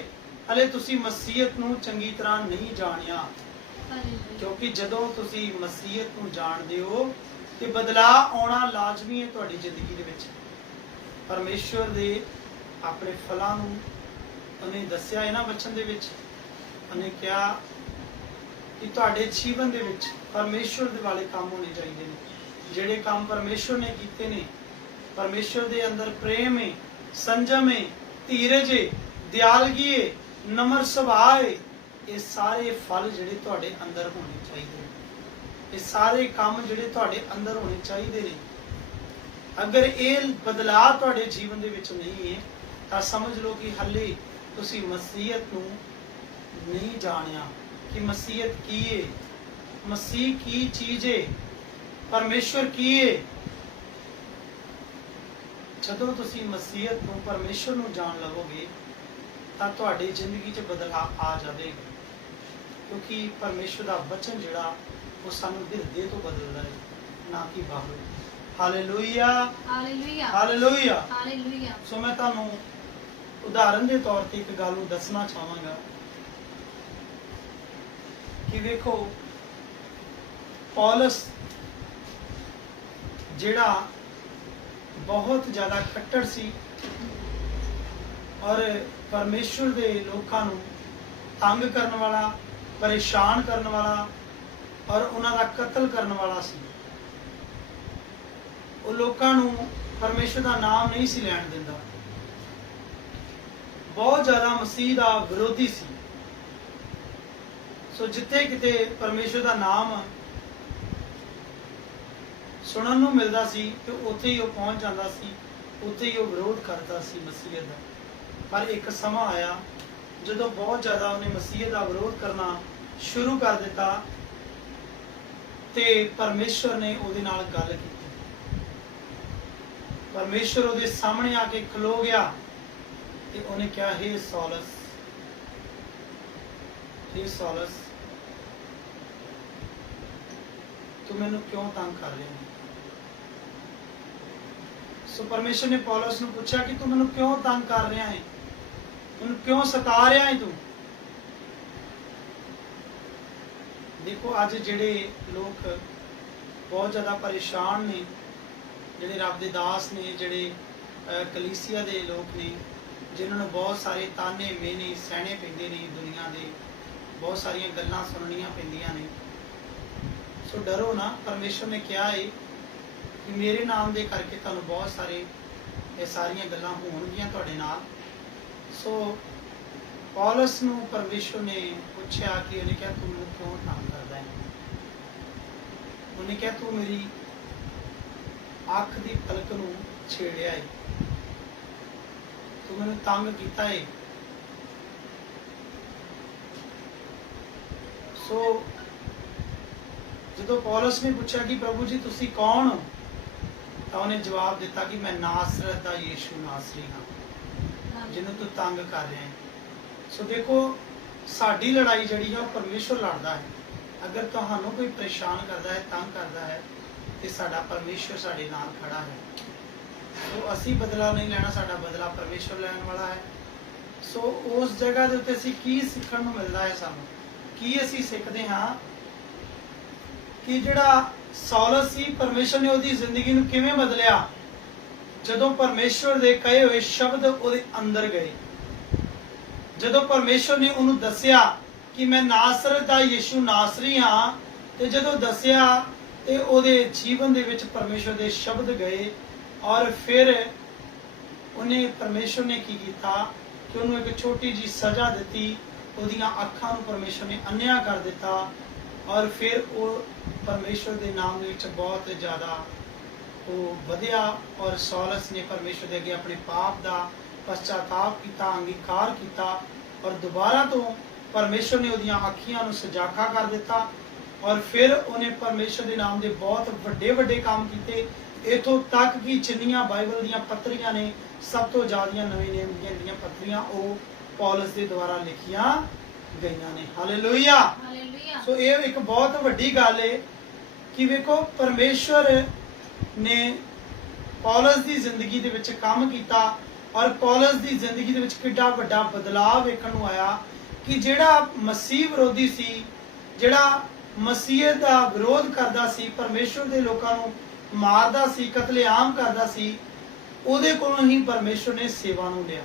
ਹਲੇ ਤੁਸੀਂ ਮਸੀਹਤ ਨੂੰ ਚੰਗੀ ਤਰ੍ਹਾਂ ਨਹੀਂ ਜਾਣਿਆ। ਕਿਉਂਕਿ ਜਦੋਂ ਤੁਸੀਂ ਮਸੀਹਤ ਨੂੰ ਜਾਣਦੇ ਹੋ ਤੇ ਬਦਲਾਅ ਆਉਣਾ ਲਾਜ਼ਮੀ ਹੈ ਤੁਹਾਡੀ ਜ਼ਿੰਦਗੀ ਦੇ ਵਿੱਚ। ਪਰਮੇਸ਼ਵਰ ਦੇ ਆਪਣੇ ਫਲਾਂ ਨੂੰ ਉਹਨੇ ਦੱਸਿਆ ਹੈ ਨਾ ਵਚਨ ਦੇ ਵਿੱਚ। ਉਹਨੇ ਕਿਹਾ ਕਿ ਤੁਹਾਡੇ ਜੀਵਨ ਦੇ ਵਿੱਚ ਪਰਮੇਸ਼ਵਰ ਦੇ ਵਾਲੇ ਕੰਮ ਹੋਣੇ ਚਾਹੀਦੇ ਨੇ। ਜਿਹੜੇ ਕੰਮ ਪਰਮੇਸ਼ਵਰ ਨੇ ਕੀਤੇ ਨੇ, ਪਰਮੇਸ਼ਵਰ ਦੇ ਅੰਦਰ ਪ੍ਰੇਮ ਹੈ, ਸੰਜਮ ਹੈ, ਧੀਰਜ ਹੈ, ਦਿਆਲਗੀ ਹੈ, ਨਮਰ ਸੁਭਾਅ ਹੈ, ਇਹ ਸਾਰੇ ਫਲ ਜਿਹੜੇ ਤੁਹਾਡੇ ਅੰਦਰ ਹੋਣੇ ਚਾਹੀਦੇ ਨੇ। ਇਹ ਸਾਰੇ ਕੰਮ ਜਿਹੜੇ ਤੁਹਾਡੇ ਅੰਦਰ ਹੋਣੇ ਚਾਹੀਦੇ ਨੇ। ਅਗਰ ਇਹ ਬਦਲਾਅ ਤੁਹਾਡੇ ਜੀਵਨ ਦੇ ਵਿੱਚ ਨਹੀਂ ਹੈ ਤਾਂ ਸਮਝ ਲਓ ਕਿ ਹਾਲੇ ਤੁਸੀਂ ਮਸੀਹਤ ਨੂੰ ਨਹੀਂ ਜਾਣਿਆ ਕਿ ਮਸੀਹਤ ਕੀ ਹੈ, ਮਸੀਹ ਕੀ ਚੀਜ਼ ਹੈ, ਪਰਮੇਸ਼ਵਰ ਕੀ ਹੈ। ਜਦੋਂ ਤੁਸੀਂ ਮਸੀਹਤ ਨੂੰ, ਪਰਮੇਸ਼ਵਰ ਨੂੰ ਜਾਣ ਲਵੋਗੇ ਤਾਂ ਤੁਹਾਡੀ ਜ਼ਿੰਦਗੀ 'ਚ ਬਦਲਾਅ ਆ ਜਾਵੇਗਾ। ਕਿਉਂਕਿ ਪਰਮੇਸ਼ਵਰ ਦਾ ਵਚਨ ਜਿਹੜਾ ਉਹ ਸਾਨੂੰ ਹਿਰਦੇ ਤੋਂ ਬਦਲਦਾ ਹੈ, ਨਾ ਕਿ ਬਾਹਰੋਂ। Hallelujah, hallelujah, hallelujah, hallelujah. ਸੋ ਮੈਂ ਤੁਹਾਨੂੰ ਉਦਾਹਰਨ ਦੇ ਤੌਰ ਤੇ ਇੱਕ ਗੱਲ ਨੂੰ ਦੱਸਣਾ ਚਾਹਾਂਗਾ ਕਿ ਵੇਖੋ ਪੌਲਸ ਜਿਹੜਾ ਬਹੁਤ ਜ਼ਿਆਦਾ ਕੱਟੜ ਸੀ ਔਰ ਪਰਮੇਸ਼ਵਰ ਦੇ ਲੋਕਾਂ ਨੂੰ ਤੰਗ ਕਰਨ ਵਾਲਾ, ਪਰੇਸ਼ਾਨ ਕਰਨ ਵਾਲਾ ਔਰ ਉਹਨਾਂ ਦਾ ਕਤਲ ਕਰਨ ਵਾਲਾ ਸੀ। ਉਹ ਲੋਕਾਂ ਨੂੰ ਪਰਮੇਸ਼ਵਰ ਦਾ ਨਾਮ ਨਹੀਂ ਸੀ ਲੈਣ ਦਿੰਦਾ। ਬਹੁਤ ਜ਼ਿਆਦਾ ਮਸੀਹ ਦਾ ਵਿਰੋਧੀ ਸੀ। ਸੋ ਜਿੱਥੇ ਕਿਤੇ ਪਰਮੇਸ਼ਵਰ ਦਾ ਨਾਮ ਸੁਣਨ ਨੂੰ ਮਿਲਦਾ ਸੀ ਤੇ ਉੱਥੇ ਹੀ ਉਹ ਪਹੁੰਚ ਜਾਂਦਾ ਸੀ, ਉੱਥੇ ਹੀ ਉਹ ਵਿਰੋਧ ਕਰਦਾ ਸੀ ਮਸੀਹ ਦਾ। ਪਰ ਇੱਕ ਸਮਾਂ ਆਇਆ ਜਦੋਂ ਬਹੁਤ ਜ਼ਿਆਦਾ ਉਹਨੇ ਮਸੀਹ ਦਾ ਵਿਰੋਧ ਕਰਨਾ ਸ਼ੁਰੂ ਕਰ ਦਿੱਤਾ ਤੇ ਪਰਮੇਸ਼ਵਰ ਨੇ ਉਹਦੇ ਨਾਲ ਗੱਲ ਕੀਤੀ। ਪਰਮੇਸ਼ਵਰ ਉਹਦੇ ਸਾਹਮਣੇ ਆ ਕੇ ਖਲੋ ਗਿਆ ਤੇ ਉਹਨੇ ਕਿਹਾ, ਹੇ ਸੌਲਸ, ਹੇ ਸੌਲਸ, ਤੂੰ ਮੈਨੂੰ ਕਿਉਂ ਤੰਗ ਕਰ ਰਿਹਾ ਹੈ? ਸੋ ਪਰਮੇਸ਼ਰ ਨੇ ਪੌਲਸ ਨੂੰ ਪੁੱਛਿਆ ਕਿ ਤੂੰ ਮੈਨੂੰ ਕਿਉਂ ਤੰਗ ਕਰ ਰਿਹਾ ਹੈ, ਮੈਨੂੰ ਕਿਉਂ ਸਤਾ ਰਿਹਾ ਹੈ ਤੂੰ? ਦੇਖੋ ਅੱਜ ਜਿਹੜੇ ਲੋਕ ਬਹੁਤ ਜ਼ਿਆਦਾ ਪਰੇਸ਼ਾਨ ਨੇ, ਜਿਹੜੇ ਰੱਬ ਦੇ ਦਾਸ ਨੇ, ਜਿਹੜੇ ਕਲੀਸਿਆ ਦੇ ਲੋਕ ਨੇ, ਜਿਨ੍ਹਾਂ ਨੂੰ ਬਹੁਤ ਸਾਰੇ ਤਾਨੇ ਮੇਨੇ ਸਹਿਣੇ ਪੈਂਦੇ ਨੇ, ਦੁਨੀਆ ਦੇ ਬਹੁਤ ਸਾਰੀਆਂ ਗੱਲਾਂ ਸੁਣਨੀਆਂ ਪੈਂਦੀਆਂ ਨੇ। ਸੋ ਡਰੋ ਨਾ। ਪਰਮੇਸ਼ਰ ਨੇ ਕਿਹਾ ਹੈ ਕਿ ਮੇਰੇ ਨਾਮ ਦੇ ਕਰਕੇ ਤੁਹਾਨੂੰ ਬਹੁਤ ਸਾਰੇ ਇਹ ਸਾਰੀਆਂ ਗੱਲਾਂ ਹੋਣਗੀਆਂ ਤੁਹਾਡੇ ਨਾਲ। ਸੋ ਪੌਲਸ ਨੂੰ ਪਰਮੇਸ਼ਵਰ ਨੇ ਪੁੱਛਿਆ ਕਿ ਉਹਨੇ ਕਿਹਾ ਤੂੰ ਮੈਨੂੰ ਕਿਉਂ ਤੰਗ ਕਰਦਾ ਹੈ। ਉਹਨੇ ਕਿਹਾ ਤੂੰ ਮੇਰੀ ਅੱਖ ਦੀ ਪਲਕ ਨੂੰ ਛੇੜਿਆ ਹੈ, ਤੂੰ ਮੈਨੂੰ ਤੰਗ ਕੀਤਾ ਹੈ। ਸੋ ਜਦੋਂ ਪੌਲਸ ਨੇ ਪੁੱਛਿਆ ਕਿ ਪ੍ਰਭੂ ਜੀ ਤੁਸੀਂ ਕੌਣ ਹੋ, ਤਾਂ ਉਹਨੇ ਜਵਾਬ ਦਿੱਤਾ ਕਿ ਮੈਂ ਨਾਸਰਤ ਦਾ ਯੀਸ਼ੂ ਨਾਸਰੀ ਹਾਂ ਜਿਹਨੂੰ ਤੂੰ ਤੰਗ ਕਰ ਰਿਹਾ ਹੈ। ਸੋ ਦੇਖੋ ਸਾਡੀ ਲੜਾਈ ਜਿਹੜੀ ਹੈ ਉਹ ਪਰਮੇਸ਼ਵਰ ਲੜਦਾ ਹੈ। ਅਗਰ ਤੁਹਾਨੂੰ ਕੋਈ ਪਰੇਸ਼ਾਨ ਕਰਦਾ ਹੈ, ਤੰਗ ਕਰਦਾ ਹੈ, ਤੇ ਸਾਡਾ ਪਰਮੇਸ਼ਵਰ ਸਾਡੇ ਨਾਲ ਖੜਾ ਹੈ। ਸੋ ਅਸੀਂ ਬਦਲਾ ਨਹੀਂ ਲੈਣਾ, ਸਾਡਾ ਬਦਲਾ ਪਰਮੇਸ਼ਵਰ ਲੈਣ ਵਾਲਾ ਹੈ। ਸੋ ਉਸ ਜਗ੍ਹਾ ਦੇ ਉੱਤੇ ਅਸੀਂ ਕੀ ਸਿੱਖਣ ਨੂੰ ਮਿਲਦਾ ਹੈ, ਸਾਨੂੰ ਕੀ ਅਸੀਂ ਸਿੱਖਦੇ ਹਾਂ ਕਿ ਜਿਹੜਾ ਸੌਲਸ ਸੀ ਪਰਮੇਸ਼ਵਰ ਨੇ ਉਹਦੀ ਜ਼ਿੰਦਗੀ ਨੂੰ ਕਿਵੇਂ ਬਦਲਿਆ ਜਦੋਂ ਪਰਮੇਸ਼ਵਰ ਦੇ ਕਹੇ ਹੋਏ ਸ਼ਬਦ ਉਹਦੇ ਅੰਦਰ ਗਏ। ਜਦੋਂ ਪਰਮੇਸ਼ਵਰ ਨੇ ਉਹਨੂੰ ਦੱਸਿਆ ਕਿ ਮੈਂ ਨਾਸਰਤ ਦਾ ਯੀਸ਼ੂ ਨਾਸਰੀ ਹਾਂ, ਤੇ ਜਦੋਂ ਦੱਸਿਆ ਤੇ ਉਹਦੇ ਜੀਵਨ ਦੇ ਵਿੱਚ ਪਰਮੇਸ਼ਵਰ ਦੇ ਸ਼ਬਦ ਗਏ। ਔਰ ਫਿਰ ਉਹਨੇ ਪਰਮੇਸ਼ਵਰ ਨੇ ਕੀ ਕੀਤਾ ਕਿ ਉਹਨੂੰ ਇੱਕ ਛੋਟੀ ਜੀ ਸਜ਼ਾ ਦਿੱਤੀ, ਉਹਦੀਆਂ ਅੱਖਾਂ ਨੂੰ ਪਰਮੇਸ਼ਵਰ ਨੇ ਅੰਨ੍ਹਿਆ ਕਰ ਦਿੱਤਾ। ਔਰ ਫਿਰ ਉਹ ਪਰਮੇਸ਼ਵਰ ਦੇ ਨਾਮ ਦੇ ਵਿੱਚ ਬਹੁਤ ਜ਼ਿਆਦਾ ਉਹ ਵਧਿਆ। ਔਰ ਸੌਲਸ ਨੇ ਪਰਮੇਸ਼ਵਰ ਦੇ ਅੱਗੇ ਆਪਣੇ ਪਾਪ ਦਾ ਪਛਤਾਤਾਪ ਕੀਤਾ, ਅੰਗੀਕਾਰ ਕੀਤਾ, ਔਰ ਦੁਬਾਰਾ ਤੋਂ ਪਰਮੇਸ਼ਵਰ ਨੇ ਉਹਦੀਆਂ ਅੱਖੀਆਂ ਨੂੰ ਸਜਾਖਾ ਕਰ ਦਿੱਤਾ। ਔਰ ਫਿਰ ਉਹਨੇ ਪਰਮੇਸ਼ਵਰ ਦੇ ਨਾਮ ਦੇ ਬਹੁਤ ਵੱਡੇ ਵੱਡੇ ਕੰਮ ਕੀਤੇ, ਇਥੋਂ ਤੱਕ ਕਿ ਜਿੰਨੀਆਂ ਬਾਈਬਲ ਦੀਆਂ ਪੱਤਰੀਆਂ ਨੇ, ਸਭ ਤੋਂ ਜ਼ਿਆਦੀਆਂ ਨਵੇਂ ਨੇਮ ਦੀਆਂ ਪੱਤਰੀਆਂ ਉਹ ਪੌਲਸ ਦੇ ਦੁਆਰਾ ਲਿਖੀਆਂ ਗਈਆਂ ਨੇ। ਹਾਲੇਲੂਇਆ। ਹਾਲੇਲੂਇਆ। ਸੋ ਇਹ ਇੱਕ ਬਹੁਤ ਵੱਡੀ ਗੱਲ ਹੈ ਕਿ ਵੇਖੋ ਪਰਮੇਸ਼ਵਰ ਨੇ ਪੌਲਸ ਦੀ ਜ਼ਿੰਦਗੀ ਦੇ ਵਿੱਚ ਕੰਮ ਕੀਤਾ, ਔਰ ਪੌਲਸ ਦੀ ਜ਼ਿੰਦਗੀ ਦੇ ਵਿੱਚ ਕਿੰਨਾ ਵੱਡਾ ਬਦਲਾਅ ਵੇਖਣ ਨੂੰ ਆਇਆ ਕਿ ਜਿਹੜਾ ਮਸੀਹ ਵਿਰੋਧੀ ਸੀ, ਜਿਹੜਾ ਮਸੀਹ ਦਾ ਵਿਰੋਧ ਕਰਦਾ ਸੀ, ਪਰਮੇਸ਼ਵਰ ਦੇ ਲੋਕਾਂ ਨੂੰ ਮਾਰਦਾ ਸੀ, ਕਤਲੇਆਮ ਕਰਦਾ ਸੀ, ਉਹਦੇ ਕੋਲੋਂ ਹੀ ਪਰਮੇਸ਼ਵਰ ਨੇ ਸੇਵਾ ਨੂੰ ਲਿਆ।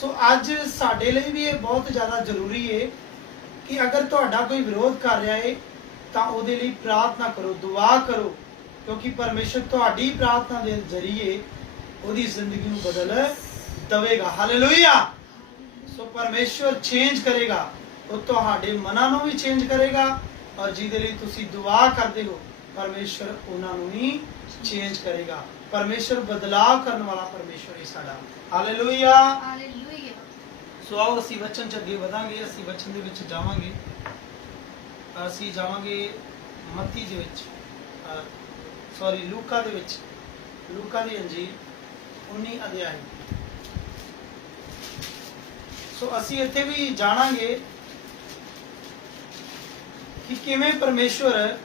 ਸੋ ਅੱਜ ਸਾਡੇ ਲਈ ਵੀ ਇਹ ਬਹੁਤ ਜ਼ਿਆਦਾ ਜ਼ਰੂਰੀ ਹੈ ਕਿ ਅਗਰ ਤੁਹਾਡਾ ਕੋਈ ਵਿਰੋਧ ਕਰ ਰਿਹਾ ਹੈ ਤਾਂ ਉਹਦੇ ਲਈ ਪ੍ਰਾਰਥਨਾ ਕਰੋ, ਦੁਆ ਕਰੋ, ਕਿਉਂਕਿ ਪਰਮੇਸ਼ਵਰ ਤੁਹਾਡੀ ਪ੍ਰਾਰਥਨਾ ਦੇ ਜ਼ਰੀਏ ਉਹਦੀ ਜ਼ਿੰਦਗੀ ਨੂੰ ਬਦਲ ਦਵੇਗਾ। ਹਾਲੇਲੂਇਆ। ਸੋ ਪਰਮੇਸ਼ਵਰ ਚੇਂਜ ਕਰੇਗਾ, ਉਹ ਤੁਹਾਡੇ ਮਨਾਂ ਨੂੰ ਵੀ ਚੇਂਜ ਕਰੇਗਾ, ਔਰ ਜਿਹਦੇ ਲਈ ਤੁਸੀਂ ਦੁਆ ਕਰਦੇ ਹੋ ਪਰਮੇਸ਼ਵਰ ਉਹਨਾਂ ਨੂੰ ਵੀ ਚੇਂਜ ਕਰੇਗਾ। ਪਰਮੇਸ਼ਵਰ ਬਦਲਾਅ ਕਰਨ ਵਾਲਾ ਪਰਮੇਸ਼ਵਰ ਹੀ ਸਾਡਾ। ਹਾਲੇਲੂਇਆ। ਹਾਲੇਲੂਇਆ। ਸੋ ਆਓ ਅਸੀਂ ਵਚਨ ਚ ਅੱਗੇ ਵਧਾਂਗੇ, ਅਸੀਂ ਵਚਨ ਦੇ ਵਿੱਚ ਜਾਵਾਂਗੇ। ਅਸੀਂ ਜਾਵਾਂਗੇ ਮੱਤੀ ਦੇ ਵਿੱਚ, ਲੂਕਾ ਦੇ ਵਿੱਚ, ਲੂਕਾ ਦੀ ਅੰਜੀਲ 19 ਅਧਿਆਇ। ਸੋ ਅਸੀਂ ਇੱਥੇ ਵੀ ਜਾਣਾਂਗੇ ਕਿ ਕਿਵੇਂ ਪਰਮੇਸ਼ਵਰ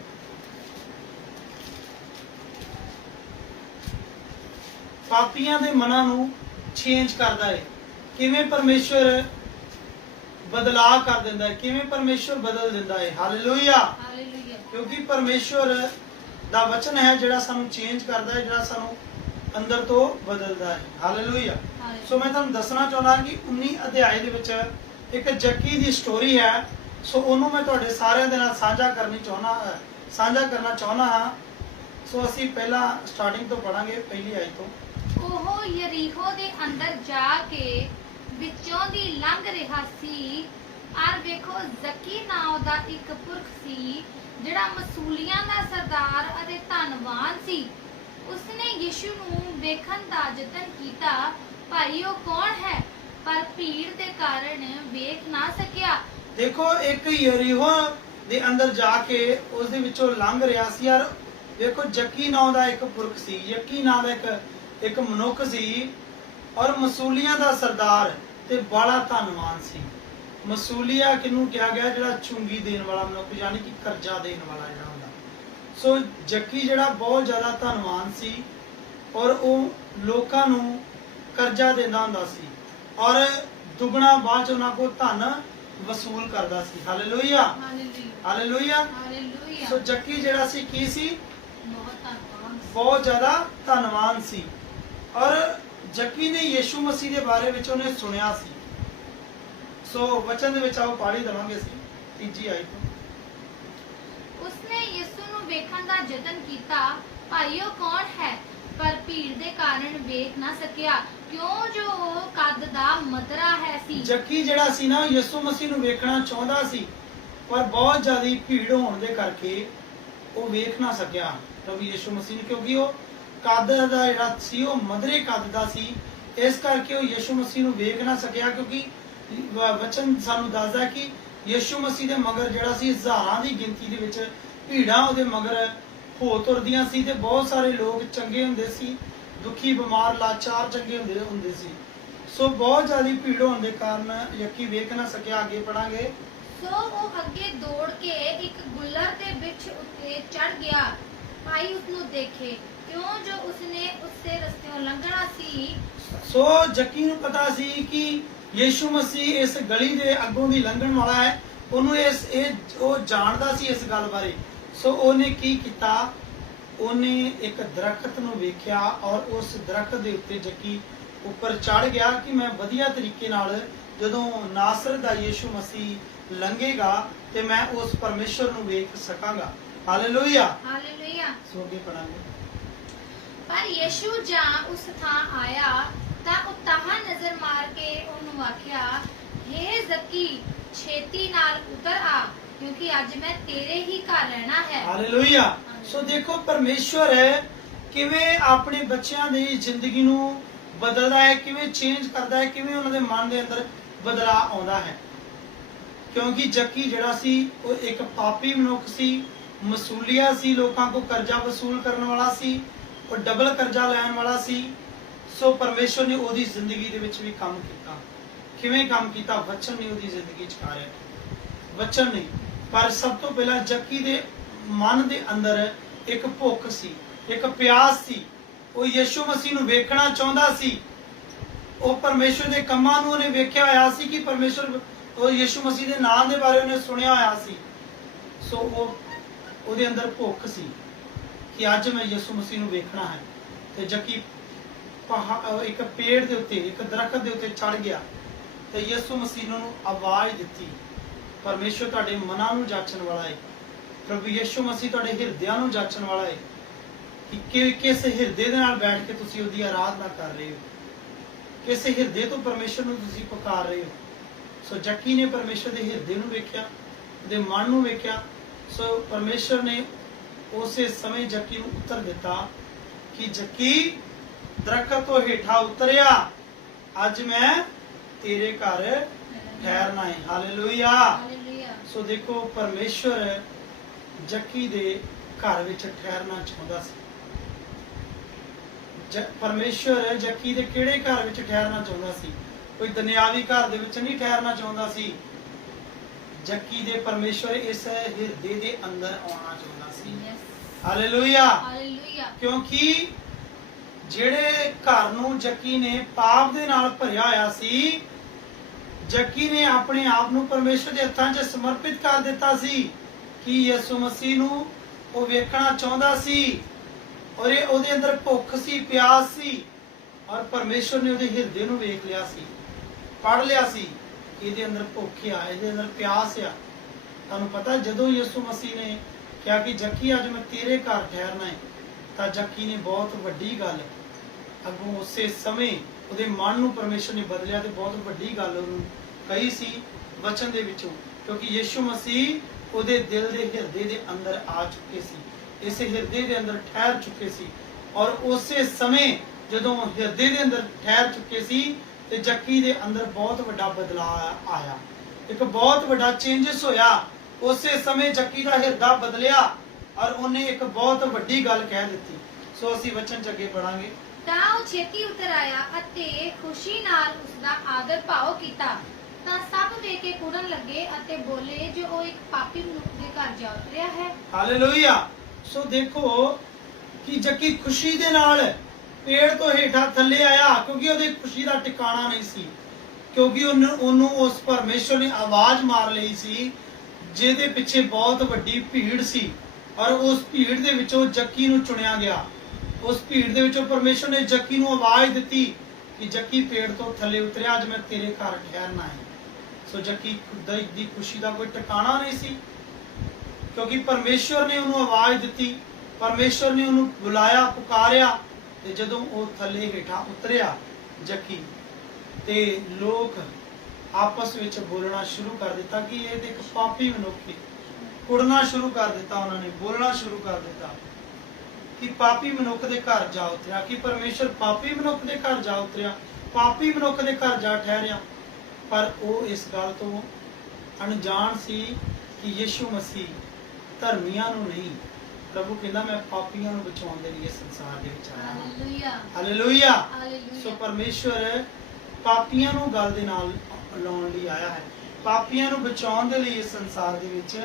ਪਾਪੀਆਂ ਦੇ ਮਨਾਂ ਨੂੰ ਚੇਂਜ ਕਰਦਾ ਹੈ, ਕਿਵੇਂ ਪਰਮੇਸ਼ਵਰ ਬਦਲਾਅ ਕਰ ਦਿੰਦਾ ਹੈ, ਕਿਵੇਂ ਪਰਮੇਸ਼ਵਰ ਬਦਲ ਦਿੰਦਾ ਹੈ। ਹਾਲੇਲੂਇਆ। ਹਾਲੇਲੂਇਆ। ਕਿਉਂਕਿ ਪਰਮੇਸ਼ਵਰ ਦਾ ਵਚਨ ਹੈ ਜਿਹੜਾ ਸਾਨੂੰ ਚੇਂਜ ਕਰਦਾ ਹੈ, ਜਿਹੜਾ ਸਾਨੂੰ ਅੰਦਰ ਤੋਂ ਬਦਲਦਾ ਹੈ। ਹਾਲੇਲੂਇਆ। ਸੋ ਮੈਂ ਤੁਹਾਨੂੰ ਦੱਸਣਾ ਚਾਹੁੰਦਾ ਕਿ 19 ਅਧਿਆਇ ਦੇ ਵਿੱਚ ਇੱਕ ਜੱਕੀ ਦੀ ਸਟੋਰੀ ਹੈ। ਸੋ ਉਹਨੂੰ ਮੈਂ ਤੁਹਾਡੇ ਸਾਰਿਆਂ ਦੇ ਨਾਲ ਸਾਂਝਾ ਕਰਨਾ ਚਾਹੁੰਦਾ ਹਾਂ। ਸੋ ਅਸੀਂ ਪਹਿਲਾਂ ਸਟਾਰਟਿੰਗ ਤੋਂ ਪੜਾਂਗੇ, ਪਹਿਲੀ ਆਇਤ ਤੋਂ। ਉਹ ਯਰੀਹੋ ਦੇ ਅੰਦਰ ਜਾ ਕੇ ਵਿੱਚੋਂ ਦੀ ਲੰਘ ਰਿਹਾ ਸੀ, ਔਰ ਵੇਖੋ ਜ਼ਕੀ ਨਾਮ ਦਾ ਇੱਕ ਪੁਰਖ ਸੀ ਜਿਹੜਾ ਮਸੂਲੀਆਂ ਦਾ ਸਰਦਾਰ ਅਤੇ ਧਨਵਾਨ ਸੀ। ਉਸਨੇ ਯਿਸੂ ਨੂੰ ਵੇਖਣ ਦਾ ਯਤਨ ਕੀਤਾ, ਭਾਈ ਉਹ ਕੌਣ ਹੈ, ਪਰ ਭੀੜ ਦੇ ਕਾਰਨ ਵੇਖ ਨਾ ਸਕਿਆ। ਦੇਖੋ ਇੱਕ ਯਰੀਹੋ ਦੇ ਅੰਦਰ ਜਾ ਕੇ ਉਸ ਦੇ ਵਿੱਚੋਂ ਲੰਘ ਰਿਹਾ ਸੀ। ਯਾਰ ਦੇਖੋ ਜੱਕੀ ਨਾਮ ਦਾ ਇੱਕ ਪੁਰਖ ਸੀ, ਯੱਕੀ ਨਾਮ ਦਾ ਇੱਕ ਮਨੁੱਖ ਸੀ, ਔਰ ਮਸੂਲੀਆਂ ਦਾ ਸਰਦਾਰ ਤੇ ਬੜਾ ਧਨਵਾਨ ਸੀ। ਮਸੂਲੀਆ ਕਿਹਨੂੰ ਕਿਹਾ ਗਿਆ? ਜਿਹੜਾ ਚੁੰਗੀ ਦੇਣ ਵਾਲਾ ਮਨੁੱਖ, ਯਾਨੀ ਕਿ ਕਰਜ਼ਾ ਦੇਣ ਵਾਲਾ ਜਿਹੜਾ ਹੁੰਦਾ। ਸੋ ਜੱਕੀ ਜਿਹੜਾ ਬਹੁਤ ਜ਼ਿਆਦਾ ਧਨਵਾਨ ਸੀ, ਔਰ ਉਹ ਲੋਕਾਂ ਨੂੰ ਕਰਜ਼ਾ ਦਿੰਦਾ ਹੁੰਦਾ ਸੀ, ਔਰ ਦੁੱਗਣਾ ਬਾਅਦ ਚ ਉਹਨਾਂ ਕੋਲ ਧਨ ਵਸੂਲ ਕਰਦਾ ਸੀ। ਹਾਲੇਲੂਇਆ। ਹਾਲੇਲੂਇਆ। ਹਾਲੇਲੂਇਆ। ਸੋ ਜੱਕੀ ਜਿਹੜਾ ਸੀ ਕੀ ਸੀ? ਬਹੁਤ ਧੰਨਵਾਦ। ਬਹੁਤ ਜ਼ਿਆਦਾ ਧਨਵਾਨ ਸੀ। ਔਰ ਜੱਕੀ ਨੇ ਯਿਸੂ ਮਸੀਹ ਦੇ ਬਾਰੇ ਵਿੱਚ ਉਹਨੇ ਸੁਣਿਆ ਸੀ। ਸੋ ਵਚਨ ਦੇ ਵਿੱਚ ਆਓ ਪੜ੍ਹ ਦਵਾਂਗੇ ਅਸੀਂ ਤੀਜੀ ਆਇਤ ਤੋਂ। ਉਸਨੇ ਯਿਸੂ ਨੂੰ ਵੇਖਣ ਦਾ ਯਤਨ ਕੀਤਾ, ਭਾਈ ਉਹ ਕੌਣ ਹੈ, ਪਰ ਭੀੜ ਦੇ ਕਾਰਨ ਵੇਖ ਨਾ ਸਕਿਆ, ਕਿਉਂ ਜੋ ਉਹ ਕੱਦ ਦਾ ਮਧਰਾ ਹੈ ਸੀ। ਜੱਕੀ ਜਿਹੜਾ ਸੀ ਨਾ ਯਿਸੂ ਮਸੀਹ ਨੂੰ ਵੇਖਣਾ ਚਾਹੁੰਦਾ ਸੀ, ਪਰ ਬਹੁਤ ਜ਼ਿਆਦਾ ਭੀੜ ਹੋਣ ਦੇ ਕਰਕੇ ਉਹ ਵੇਖ ਨਾ ਸਕਿਆ ਪ੍ਰਭੂ ਯਿਸੂ ਮਸੀਹ ਨੂੰ, ਕਿਉਂਕਿ ਉਹ ਕੱਦ ਦਾ ਜਿਹੜਾ ਸੀ ਉਹ ਮਧਰੇ ਕੱਦ ਦਾ ਸੀ। ਇਸ ਕਰਕੇ ਉਹ ਯਿਸੂ ਮਸੀਹ ਨੂੰ ਵੇਖ ਨਾ ਸਕਿਆ, ਕਿਉਂਕਿ ਵਚਨ ਸਾਨੂੰ ਦੱਸਦਾ ਕਿ ਯਿਸੂ ਮਸੀਹ ਦੇ ਮਗਰ ਜਿਹੜਾ ਸੀ ਹਜ਼ਾਰਾਂ ਦੀ ਗਿਣਤੀ ਦੇ ਵਿੱਚ ਭੀੜਾਂ ਉਹਦੇ ਮਗਰ ਹੋ ਤੁਰਦੀਆਂ ਸੀ, ਤੇ ਬਹੁਤ ਸਾਰੇ ਲੋਕ ਚੰਗੇ ਹੁੰਦੇ ਸੀ, ਦੁਖੀ ਬਿਮਾਰ ਲਾਚਾਰ ਚੰਗੇ ਹੁੰਦੇ ਸੀ। ਸੋ ਬਹੁਤ ਜ਼ਿਆਦਾ ਭੀੜ ਹੋਣ ਦੇ ਕਾਰਨ ਯੱਕੀ ਵੇਖ ਨਾ ਸਕਿਆ। ਅੱਗੇ ਪੜਾਂਗੇ। ਸੋ ਉਹ ਅੱਗੇ ਦੌੜ ਕੇ ਇੱਕ ਗੁੱਲਰ ਦੇ ਵਿੱਚ ਉੱਤੇ ਚੜ ਗਿਆ। ਭਾਈ ਉਸ ਨੂੰ ਦੇਖੇ, ਕਿਉਂ ਜੋ ਉਸਨੇ ਉਸੇ ਰਸਤਿਓਂ ਲੰਘਣਾ ਸੀ। ਸੋ ਜੱਕੀ ਨੂੰ ਪਤਾ ਸੀ ਕਿ ਯਿਸੂ ਮਸੀਹ ਇਸ ਗਲੀ ਦੇ ਅੱਗੋਂ ਦੀ ਲੰਘਣ ਵਾਲਾ ਹੈ। ਉਹਨੂੰ ਉਹ ਜਾਣਦਾ ਸੀ ਇਸ ਗੱਲ ਬਾਰੇ। ਸੋ ਉਹਨੇ ਕੀ ਕੀਤਾ, ਉਹਨੇ ਇੱਕ ਦਰਖਤ ਨੂੰ ਵੇਖਿਆ ਔਰ ਉਸ ਦਰਖਤ ਦੇ ਉੱਤੇ ਜੱਕੀ ਉੱਪਰ ਚੜ ਗਿਆ ਕਿ ਮੈਂ ਵਧੀਆ ਤਰੀਕੇ ਨਾਲ ਜਦੋਂ ਨਾਸਰਤ ਦਾ ਯਿਸੂ ਮਸੀਹ ਲੰਘੇਗਾ ਤੇ ਮੈਂ ਉਸ ਪਰਮੇਸ਼ਰ ਨੂੰ ਵੇਖ ਸਕਾਂਗਾ। Hallelujah, hallelujah. ਸੋ ਅੱਗੇ ਪੜਾਂਗੇ। ਪਰ ਯਿਸੂ ਜਾਂ ਉਸ ਥਾਂ ਆਇਆ ਤਾਂ ਉਹ ਤਾਹਾਂ ਨਜ਼ਰ ਮਾਰ ਕੇ ਉਹਨੂੰ ਆਖਿਆ, ਹੇ ਜ਼ਕੀ, ਛੇਤੀ ਨਾਲ ਉਤਰ ਆ, ਕਿਉਂਕਿ ਅੱਜ ਮੈਂ ਤੇਰੇ ਹੀ ਘਰ ਰਹਿਣਾ ਹੈ। ਹਾਲੇਲੂਇਆ। ਸੋ ਦੇਖੋ ਪਰਮੇਸ਼ਵਰ ਹੈ ਕਿਵੇਂ ਆਪਣੇ ਬੱਚਿਆਂ ਦੀ ਜ਼ਿੰਦਗੀ ਨੂੰ ਬਦਲਦਾ ਹੈ, ਕਿਵੇਂ ਚੇਂਜ ਕਰਦਾ ਹੈ, ਕਿਵੇਂ ਉਹਨਾਂ ਦੇ ਮਨ ਦੇ ਅੰਦਰ ਬਦਲਾਅ ਆਉਂਦਾ ਹੈ। ਕਿਉਂਕਿ ਜੱਕੀ ਜਿਹੜਾ ਸੀ ਉਹ ਇੱਕ ਪਾਪੀ ਮਨੁੱਖ ਸੀ, ਮਸੂਲੀਆ ਸੀ, ਲੋਕਾਂ ਕੋਲ ਕਰਜ਼ਾ ਵਸੂਲ ਕਰਨ ਵਾਲਾ ਸੀ, ਉਹ ਡਬਲ ਕਰਜ਼ਾ ਲੈਣ ਵਾਲਾ ਸੀ। ਸੋ ਪਰਮੇਸ਼ਵਰ ਨੇ ਉਹਦੀ ਜ਼ਿੰਦਗੀ ਦੇ ਵਿੱਚ ਵੀ ਕੰਮ ਕੀਤਾ। ਕਿਵੇਂ ਕੰਮ ਕੀਤਾ? ਵਚਨ ਨੇ ਉਹਦੀ ਜ਼ਿੰਦਗੀ ਚ ਕਾਰਿਆ, ਵਚਨ ਨਹੀਂ। ਪਰ ਸਭ ਤੋਂ ਪਹਿਲਾਂ ਜੱਕੀ ਦੇ ਮਨ ਦੇ ਅੰਦਰ ਇੱਕ ਭੁੱਖ ਸੀ, ਇੱਕ ਪਿਆਸ ਸੀ। ਉਹ ਯਿਸੂ ਮਸੀਹ ਨੂੰ ਵੇਖਣਾ ਚਾਹੁੰਦਾ ਸੀ। ਉਹ ਪਰਮੇਸ਼ਵਰ ਦੇ ਕੰਮਾਂ ਨੂੰ ਉਹਨੇ ਵੇਖਿਆ ਹੋਇਆ ਸੀ ਕਿ ਪਰਮੇਸ਼ਵਰ, ਉਹ ਯਿਸੂ ਮਸੀਹ ਦੇ ਨਾਮ ਦੇ ਬਾਰੇ ਉਹਨੇ ਸੁਣਿਆ ਹੋਇਆ ਸੀ। ਸੋ ਉਹਦੇ ਅੰਦਰ ਭੁੱਖ ਸੀ ਕਿ ਅੱਜ ਮੈਂ ਯਿਸੂ ਮਸੀਹ ਨੂੰ ਵੇਖਣਾ ਹੈ। ਤੇ ਜੱਕੀ ਇੱਕ ਪੇੜ ਦੇ ਉੱਤੇ, ਇੱਕ ਦਰਖਤ ਦੇ ਉੱਤੇ ਚੜ ਗਿਆ ਤੇ ਯਿਸੂ ਮਸੀਹ ਨੂੰ ਆਵਾਜ਼ ਦਿੱਤੀ। ਪਰਮੇਸ਼ਵਰ ਤੁਹਾਡੇ ਮਨਾਂ ਨੂੰ ਜਾਚਣ ਵਾਲਾ ਹੈ। ਪ੍ਰਭੂ ਯਿਸੂ ਮਸੀਹ ਤੁਹਾਡੇ ਹਿਰਦਿਆਂ ਨੂੰ ਜਾਚਣ ਵਾਲਾ ਹੈ ਕਿ ਕਿਸ ਹਿਰਦੇ ਦੇ ਨਾਲ ਬੈਠ ਕੇ ਤੁਸੀਂ ਉਹਦੀ ਆਰਾਧਨਾ ਕਰ ਰਹੇ ਹੋ, ਕਿਸ ਹਿਰਦੇ ਤੋਂ ਪਰਮੇਸ਼ਵਰ ਨੂੰ ਤੁਸੀਂ ਪੁਕਾਰ ਰਹੇ ਹੋ। ਸੋ ਜੱਕੀ ਨੇ ਪਰਮੇਸ਼ਵਰ ਦੇ ਹਿਰਦੇ ਨੂੰ ਵੇਖਿਆ, ਉਹਦੇ ਮਨ ਨੂੰ ਵੇਖਿਆ। ਸੋ ਪਰਮੇਸ਼ਵਰ ਨੇ ਉਸੇ ਸਮੇਂ ਜੱਕੀ ਨੂੰ ਉੱਤਰ ਦਿੱਤਾ ਕਿ ਜੱਕੀ, ਦਰਖਤ ਤੋਂ ਹੇਠਾਂ ਉਤਰਿਆ, ਅੱਜ ਮੈਂ ਤੇਰੇ ਘਰ ਠਹਿਰਨਾ ਹੈ। ਹਾਲੇਲੂਇਆ। ਹਾਲੇਲੂਇਆ। ਸੋ ਦੇਖੋ ਪਰਮੇਸ਼ਵਰ ਜੱਕੀ ਦੇ ਘਰ ਵਿੱਚ ਠਹਿਰਨਾ ਚਾਹੁੰਦਾ ਸੀ। ਪਰਮੇਸ਼ਵਰ ਜੱਕੀ ਦੇ ਕਿਹੜੇ ਘਰ ਵਿੱਚ ਠਹਿਰਨਾ ਚਾਹੁੰਦਾ ਸੀ? ਕੋਈ ਦੁਨਿਆਵੀ ਘਰ ਦੇ ਵਿੱਚ ਨਹੀਂ ਠਹਿਰਨਾ ਚਾਹੁੰਦਾ ਸੀ। ਜੱਕੀ ਦੇ ਪਰਮੇਸ਼ਵਰ ਇਸ ਹਿਰਦੇ ਦੇ ਅੰਦਰ ਆਉਣਾ ਚਾਹੁੰਦਾ ਸੀ। ਹਾਲੇਲੂਇਆ। ਹਾਲੇਲੂਇਆ। ਕਿਉਂਕਿ ਜਿਹੜੇ ਘਰ ਨੂੰ ਜੱਕੀ ਨੇ ਪਾਪ ਦੇ ਨਾਲ ਭਰਿਆ ਹੋਇਆ ਸੀ, ਜੱਕੀ ਨੇ ਆਪਣੇ ਆਪ ਨੂੰ ਪਰਮੇਸ਼ਵਰ ਦੇ ਹੱਥਾਂ 'ਚ ਸਮਰਪਿਤ ਕਰ ਦਿੱਤਾ ਸੀ ਕਿ ਯਿਸੂ ਮਸੀਹ ਨੂੰ ਉਹ ਵੇਖਣਾ ਚਾਹੁੰਦਾ ਸੀ ਔਰ ਉਹਦੇ ਅੰਦਰ ਭੁੱਖ ਸੀ, ਪਿਆਸ ਸੀ। ਔਰ ਪਰਮੇਸ਼ਵਰ ਨੇ ਉਹਦੇ ਹਿਰਦੇ ਨੂੰ ਵੇਖ ਲਿਆ ਸੀ, ਪੜ ਲਿਆ ਸੀ ਕਿ ਇਹਦੇ ਅੰਦਰ ਭੁੱਖ ਆ, ਇਹਦੇ ਅੰਦਰ ਪਿਆਸ ਆ। ਤੁਹਾਨੂੰ ਪਤਾ ਜਦੋਂ ਯਿਸੂ ਮਸੀਹ ਨੇ ਕਿਹਾ ਕਿ ਜੱਕੀ ਅੱਜ ਮੈਂ ਤੇਰੇ ਘਰ ਠਹਿਰਨਾ ਹੈ, ਤਾਂ ਜੱਕੀ ਨੇ ਬਹੁਤ ਵੱਡੀ ਗੱਲ ਅੱਗੋਂ ਉਸੇ ਸਮੇਂ ਉਹਦੇ ਮਨ ਨੂੰ ਪਰਮੇਸ਼ਵਰ ਨੇ ਬਦਲਿਆ ਤੇ ਬਹੁਤ ਵੱਡੀ ਗੱਲ ਉਹਨੂੰ ਕਹੀ ਸੀ ਵਚਨ ਦੇ ਵਿੱਚੋਂ, ਕਿਉਂਕਿ ਯਿਸੂ ਮਸੀਹ ਉਹਦੇ ਦਿਲ ਦੇ ਹਿਰਦੇ ਦੇ ਅੰਦਰ ਆ ਚੁੱਕੇ ਸੀ, ਇਸ ਹਿਰਦੇ ਦੇ ਅੰਦਰ ਠਹਿਰ ਚੁੱਕੇ ਸੀ। ਔਰ ਉਸੇ ਸਮੇਂ ਜਦੋਂ ਹਿਰਦੇ ਦੇ ਅੰਦਰ ਠਹਿਰ ਚੁੱਕੇ ਸੀ ਤੇ ਜੱਕੀ ਦੇ ਅੰਦਰ ਬਹੁਤ ਵੱਡਾ ਬਦਲਾਅ ਆਇਆ, ਇੱਕ ਬਹੁਤ ਵੱਡਾ ਚੇਂਜਸ ਹੋਇਆ। ਉਸੇ ਸਮੇਂ ਜੱਕੀ ਦਾ ਹਿਰਦਾ ਬਦਲਿਆ ਔਰ ਉਹਨੇ ਇੱਕ ਬਹੁਤ ਵੱਡੀ ਗੱਲ ਕਹਿ ਦਿੱਤੀ। ਸੋ ਅਸੀਂ ਵਚਨ ਚ ਅੱਗੇ ਪੜਾਂਗੇ। ਤਾਂ ਉਹ ਛੇਤੀ ਉਤਰ ਆਇਆ ਅਤੇ ਖੁਸ਼ੀ ਨਾਲ ਉਸਦਾ ਆਦਰ ਭਾਵ ਕੀਤਾ। ਤਾਂ ਸਭ ਵੇਖ ਕੇ ਕੁੜਨ ਲੱਗੇ ਅਤੇ ਬੋਲੇ, ਜੋ ਉਹ ਇੱਕ ਪਾਪੀ ਮਨੁੱਖ ਦੇ ਘਰ ਜਾ ਉਤਰਿਆ ਹੈ। ਹਾਲੇਲੂਇਆ। ਸੋ ਦੇਖੋ ਕਿ ਜੱਕੀ ਖੁਸ਼ੀ ਦੇ ਨਾਲ ਪੇੜ ਤੋਂ ਹੇਠਾਂ ਥੱਲੇ ਆਇਆ, ਕਿਉਂਕਿ ਉਹਦੀ ਖੁਸ਼ੀ ਦਾ ਟਿਕਾਣਾ ਨਹੀਂ ਸੀ, ਕਿਉਂਕਿ ਉਹਨੂੰ ਉਸ ਪਰਮੇਸ਼ਵਰ ਨੇ ਆਵਾਜ਼ ਮਾਰ ਲਈ ਸੀ ਜਿਹਦੇ ਪਿੱਛੇ ਬਹੁਤ ਵੱਡੀ ਭੀੜ ਸੀ। ਔਰ ਉਸ ਭੀੜ ਦੇ ਵਿੱਚੋਂ ਜੱਕੀ ਨੂੰ ਚੁਣਿਆ ਗਿਆ। ਉਸ ਭੀੜ ਦੇ ਵਿੱਚੋਂ ਪਰਮੇਸ਼ਵਰ ਨੇ ਜੱਕੀ ਨੂੰ ਆਵਾਜ਼ ਦਿੱਤੀ ਕਿ ਜੱਕੀ ਪੇੜ ਤੋਂ ਥੱਲੇ ਉਤਰਿਆ, ਅੱਜ ਮੈਂ ਤੇਰੇ ਘਰ ਠਹਿਰਨਾ ਹੈ। ਸੋ ਜੱਕੀ ਦੀ ਖੁਸ਼ੀ ਦਾ ਕੋਈ ਟਿਕਾਣਾ ਨਹੀਂ ਸੀ, ਕਿਉਂਕਿ ਪਰਮੇਸ਼ਵਰ ਨੇ ਉਹਨੂੰ ਆਵਾਜ਼ ਦਿੱਤੀ, ਪਰਮੇਸ਼ਵਰ ਨੇ ਉਹਨੂੰ ਬੁਲਾਇਆ, ਪੁਕਾਰਿਆ ਤੇ ਜਦੋਂ ਉਹ ਥੱਲੇ ਹੇਠਾਂ ਉਤਰਿਆ ਜੱਕੀ, ਤੇ ਲੋਕ ਆਪਸ ਵਿੱਚ ਬੋਲਣਾ ਸ਼ੁਰੂ ਕਰ ਦਿੱਤਾ ਕਿ ਇਹ ਤੇ ਇੱਕ ਪਾਪੀ ਮਨੁੱਖ ਹੈ। ਕੁੜਨਾ ਸ਼ੁਰੂ ਕਰ ਦਿੱਤਾ, ਉਹਨਾਂ ਨੇ ਬੋਲਣਾ ਸ਼ੁਰੂ ਕਰ ਦਿੱਤਾ ਕਿ ਪਾਪੀ ਮਨੁੱਖ ਦੇ ਘਰ ਜਾ ਉਤਰਿਆ, ਕਿ ਪਰਮੇਸ਼ਰ ਪਾਪੀ ਮਨੁੱਖ ਦੇ ਘਰ ਜਾ ਉਤਰਿਆ, ਪਾਪੀ ਮਨੁੱਖ ਦੇ ਘਰ ਜਾ ਠਹਿਰਿਆ। ਪਰ ਉਹ ਇਸ ਗੱਲ ਤੋਂ ਅਣਜਾਣ ਸੀ ਕਿ ਯਿਸੂ ਮਸੀਹ ਧਰਮੀਆਂ ਨੂੰ ਨਹੀਂ, ਪ੍ਰਭੂ ਕਹਿੰਦਾ ਮੈਂ ਪਾਪੀਆਂ ਨੂੰ ਬਚਾਉਣ ਦੇ ਲਈ ਇਸ ਸੰਸਾਰ ਦੇ ਵਿੱਚ ਆਇਆ ਹਾਂ। Hallelujah hallelujah. ਹਾਲੇਲੂਇਆ। ਸੋ ਪਰਮੇਸ਼ਰ ਪਾਪੀਆਂ ਨੂੰ ਗੱਲ ਦੇ ਨਾਲ ਲਾਉਣ ਲਈ ਆਇਆ ਹੈ, ਪਾਪੀਆਂ ਨੂੰ ਬਚਾਉਣ ਦੇ ਲਈ ਇਸ ਸੰਸਾਰ ਦੇ ਵਿੱਚ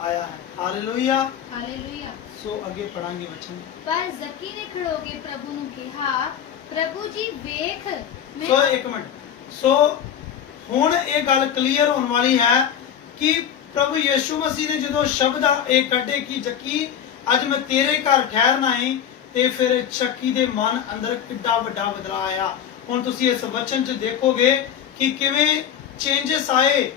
ਆਇਆ ਹੈ। ਹਾਲੇਲੂਇਆ। ਹਾਲੇਲੂਇਆ। ਸੋ ਅੱਗੇ ਪੜਾਂਗੇ ਵਚਨ। ਪਰ ਜ਼ਕੀ ਨੇ ਖੜੋ ਕੇ ਪ੍ਰਭੂ ਨੂੰ ਕਿਹਾ, ਪ੍ਰਭੂ ਜੀ ਵੇਖ ਮੈਂ ਸੋ ਇੱਕ ਮਿੰਟ, ਸੋ ਹੁਣ ਇਹ ਗੱਲ ਕਲੀਅਰ ਹੋਣ ਵਾਲੀ ਹੈ ਕਿ ਪ੍ਰਭੂ ਯਿਸੂ ਮਸੀਹ ਨੇ ਜਦੋਂ ਸ਼ਬਦ ਇਹ ਕੱਢੇ ਕਿ ਜੱਕੀ ਅੱਜ ਮੈਂ ਤੇਰੇ ਘਰ ਠਹਿਰਨਾ ਹੈ, ਤੇ ਫਿਰ ਚੱਕੀ ਦੇ ਮਨ ਅੰਦਰ ਕਿੱਡਾ ਵੱਡਾ ਬਦਲਾਅ ਆਇਆ। ਹੁਣ ਤੁਸੀਂ ਇਸ ਵਚਨ 'ਚ ਦੇਖੋਗੇ ਕਿ ਕਿਵੇਂ ਚੇਂਜਸ ਆਏ,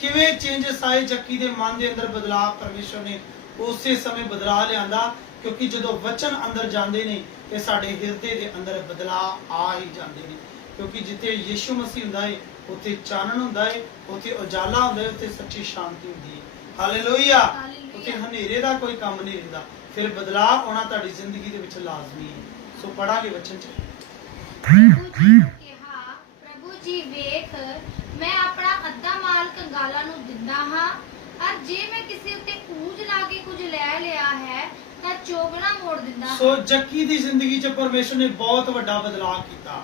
ਕਿਵੇਂ ਚੇਂਜਸ ਆਏ ਜੱਕੀ ਦੇ ਮਨ ਦੇ ਅੰਦਰ ਬਦਲਾਅ ਪਰਮੇਸ਼ਰ ਨੇ ਉਸੇ ਸਮੇਂ ਬਦਲਾਅ ਲਿਆਂਦਾ, ਕਿਉਂਕਿ ਜਦੋਂ ਵਚਨ ਅੰਦਰ ਜਾਂਦੇ ਨੇ ਤੇ ਸਾਡੇ ਹਿਰਦੇ ਦੇ ਅੰਦਰ ਬਦਲਾਅ ਆ ਹੀ ਜਾਂਦੇ ਨੇ। ਕਿਉਂਕਿ ਜਿੱਥੇ ਯਿਸੂ ਮਸੀਹ ਹੁੰਦਾ ਹੈ ਉੱਥੇ ਚਾਨਣ ਹੁੰਦਾ ਹੈ, ਉੱਥੇ ਉਜਾਲਾ ਹੁੰਦਾ ਹੈ, ਉੱਥੇ ਸੱਚੀ ਸ਼ਾਂਤੀ ਹੁੰਦੀ ਹੈ। ਹਾਲੇਲੂਇਆ। ਹਾਲੇਲੂਇਆ। ਉੱਥੇ ਹਨੇਰੇ ਦਾ ਕੋਈ ਕੰਮ ਨਹੀਂ ਰਹਿੰਦਾ, ਫਿਰ ਬਦਲਾਅ ਆਉਣਾ ਤੁਹਾਡੀ ਜ਼ਿੰਦਗੀ ਦੇ ਵਿੱਚ ਲਾਜ਼ਮੀ ਹੈ। ਸੋ ਪੜਾਂਗੇ ਵਚਨ 'ਚ। ਪ੍ਰਭੂ ਜੀ ਨੂੰ ਕਿਹਾ, ਪ੍ਰਭੂ ਜੀ ਵੇਖ ਮੈਂ ਆਪਣਾ ਅੱਧਾ ਮਾਲ ਕੰਗਾਲਾਂ ਨੂੰ ਦਿੰਦਾ ਹਾਂ, ਔਰ ਜੇ ਮੈਂ ਕਿਸੇ ਉੱਤੇ ਕੂਜ ਲਾ ਕੇ ਕੁਝ ਲੈ ਲਿਆ ਹੈ ਤਾਂ ਚੋਗਣਾ ਮੋੜ ਦਿੰਦਾ ਹਾਂ। ਸੋ ਜੱਕੀ ਦੀ ਜ਼ਿੰਦਗੀ 'ਚ ਪਰਮੇਸ਼ਰ ਨੇ ਬਹੁਤ ਵੱਡਾ ਬਦਲਾਅ ਕੀਤਾ।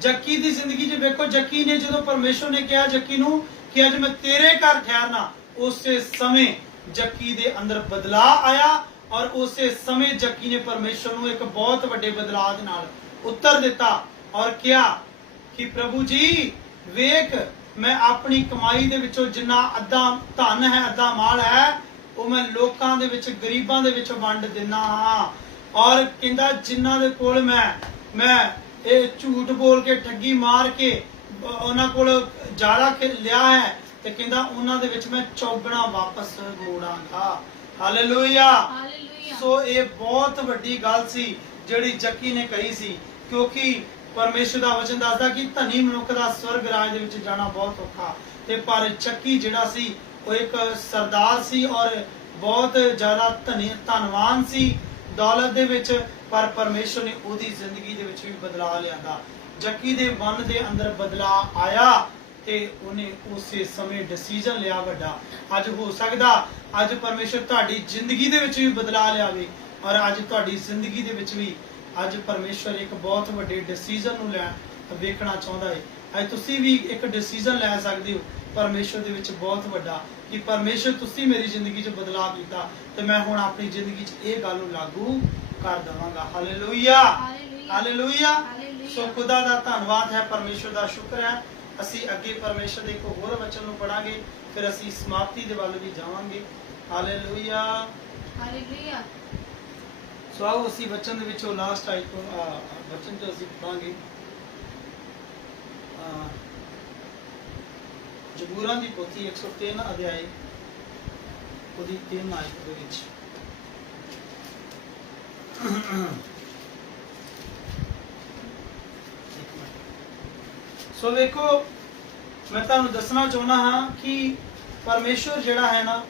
ਜੱਕੀ ਦੀ ਜ਼ਿੰਦਗੀ 'ਚ ਵੇਖੋ, ਜੱਕੀ ਨੇ ਜਦੋਂ ਪਰਮੇਸ਼ਰ ਨੇ ਕਿਹਾ ਜੱਕੀ ਨੂੰ ਕਿ ਅੱਜ ਮੈਂ ਤੇਰੇ ਘਰ ਠਹਿਰਨਾ, ਉਸੇ ਸਮੇਂ ਜੱਕੀ ਦੇ ਅੰਦਰ ਬਦਲਾਅ ਆਇਆ, ਔਰ ਉਸੇ ਸਮੇਂ ਜੱਕੀ ਨੇ ਪਰਮੇਸ਼ਰ ਨੂੰ ਇੱਕ ਬਹੁਤ ਵੱਡੇ ਬਦਲਾਅ ਦੇ ਨਾਲ ਉੱਤਰ ਦਿੱਤਾ ਔਰ ਕਿਹਾ ਕਿ ਪ੍ਰਭੂ ਜੀ ਵੇਖ ਮੈਂ ਆਪਣੀ ਕਮਾਈ ਦੇ ਵਿੱਚੋਂ ਜਿੰਨਾ ਅੱਧਾ ਧਨ ਹੈ, ਅੱਧਾ ਮਾਲ ਹੈ, ਉਹ ਮੈਂ ਲੋਕਾਂ ਦੇ ਵਿੱਚ, ਗਰੀਬਾਂ ਦੇ ਵਿੱਚ ਵੰਡ ਦਿੰਦਾ ਹਾਂ। ਔਰ ਕਹਿੰਦਾ ਜਿਨ੍ਹਾਂ ਦੇ ਕੋਲ ਮੈਂ ਇਹ ਝੂਠ ਬੋਲ ਕੇ, ਠੱਗੀ ਮਾਰ ਕੇ ਉਹਨਾਂ ਕੋਲ ਜ਼ਿਆਦਾ ਲਿਆ ਹੈ, ਤੇ ਕਹਿੰਦਾ ਉਹਨਾਂ ਦੇ ਵਿੱਚ ਮੈਂ ਚੌਗਣਾ ਵਾਪਸ ਮੋੜਾਂਗਾ। ਹਾਲੇਲੂਇਆ। ਹਾਲੇਲੂਇਆ। ਸੋ ਇਹ ਬਹੁਤ ਵੱਡੀ ਗੱਲ ਸੀ ਜਿਹੜੀ ਜੱਕੀ ਨੇ ਕਹੀ ਸੀ, ਕਿਉਂਕਿ ਪਰਮੇਸ਼ਰ ਦਾ ਵਚਨ ਦੱਸਦਾ ਕਿ ਧਨੀ ਮਨੁੱਖ ਦਾ ਸਵਰਗ ਰਾਜ ਦੇ ਵਿੱਚ ਜਾਣਾ ਬਹੁਤ ਔਖਾ, ਤੇ ਪਰ ਚੱਕੀ ਜਿਹੜਾ ਸੀ ਉਹ ਇੱਕ ਸਰਦਾਰ ਸੀ ਔਰ ਬਹੁਤ ਜ਼ਿਆਦਾ ਧਨਵਾਨ ਸੀ ਦੌਲਤ ਦੇ ਵਿੱਚ, ਪਰ ਪਰਮੇਸ਼ਰ ਨੇ ਉਹਦੀ ਜ਼ਿੰਦਗੀ ਦੇ ਵਿੱਚ ਵੀ ਬਦਲਾਅ ਲਿਆਂਦਾ। ਜੱਕੀ ਦੇ ਮਨ ਦੇ ਅੰਦਰ ਬਦਲਾਅ ਆਇਆ ਤੇ ਉਹਨੇ ਉਸੇ ਸਮੇਂ ਡਿਸੀਜਨ ਲਿਆ ਵੱਡਾ। ਅੱਜ ਹੋ ਸਕਦਾ ਅੱਜ ਪਰਮੇਸ਼ਰ ਤੁਹਾਡੀ ਜ਼ਿੰਦਗੀ ਦੇ ਵਿੱਚ ਵੀ ਬਦਲਾਅ ਲਿਆਵੇ, ਔਰ ਅੱਜ ਤੁਹਾਡੀ ਜ਼ਿੰਦਗੀ ਦੇ ਵਿੱਚ ਵੀ ਅੱਜ ਪਰਮੇਸ਼ਰ ਇੱਕ ਬਹੁਤ ਵੱਡੇ ਡਿਸੀਜਨ ਨੂੰ ਵੇਖਣਾ ਚਾਹੁੰਦਾ ਹੈ। ਅੱਜ ਤੁਸੀਂ ਵੀ ਇੱਕ ਡਿਸੀਜਨ ਲੈ ਸਕਦੇ ਹੋ ਪਰਮੇਸ਼ਰ ਦੇ ਵਿੱਚ ਬਹੁਤ ਵੱਡਾ, ਕਿ ਪਰਮੇਸ਼ਰ ਤੁਸੀਂ ਮੇਰੀ ਜ਼ਿੰਦਗੀ 'ਚ ਬਦਲਾਅ ਕੀਤਾ ਤੇ ਮੈਂ ਹੁਣ ਆਪਣੀ ਜ਼ਿੰਦਗੀ 'ਚ ਇਹ ਗੱਲ ਨੂੰ ਲਾਗੂ ਕਰ ਦਵਾਂਗਾ। ਹਾਲੇਲੂਇਆ। ਹਾਲੇਲੂਇਆ। ਸੋ ਖੁਦਾ ਦਾ ਧੰਨਵਾਦ ਹੈ, ਪਰਮੇਸ਼ਰ ਦਾ ਸ਼ੁਕਰ ਹੈ। ਅਸੀਂ ਅੱਗੇ ਪਰਮੇਸ਼ਰ ਦੇ ਇੱਕ ਹੋਰ ਵਚਨ ਨੂੰ ਪੜਾਂਗੇ, ਫਿਰ ਅਸੀਂ ਸਮਾਪਤੀ ਦੇ ਵੱਲ ਵੀ ਜਾਵਾਂਗੇ। ਹਾਲੇਲੂਇਆ। ਹਾਲੇਲੂਇਆ। ਸੋ ਆਓ ਅਸੀਂ ਵਚਨ ਦੇ ਵਿੱਚੋਂ ਲਾਸਟ ਆਇਤ ਵਚਨ ਤੋਂ ਅਸੀਂ ਪੜਾਂਗੇ ਜ਼ਬੂਰਾਂ ਦੀ ਪੋਥੀ 103 ਅਧਿਆਇ ਉਹਦੀ 3 ਆਇਤ ਦੇ ਵਿੱਚ। ਸੋ ਵੇਖੋ, ਮੈਂ ਤੁਹਾਨੂੰ ਦੱਸਣਾ ਚਾਹੁੰਦਾ ਹਾਂ ਕਿ ਪਰਮੇਸ਼ਰ ਜਿਹੜਾ ਹੈ ਨਾ,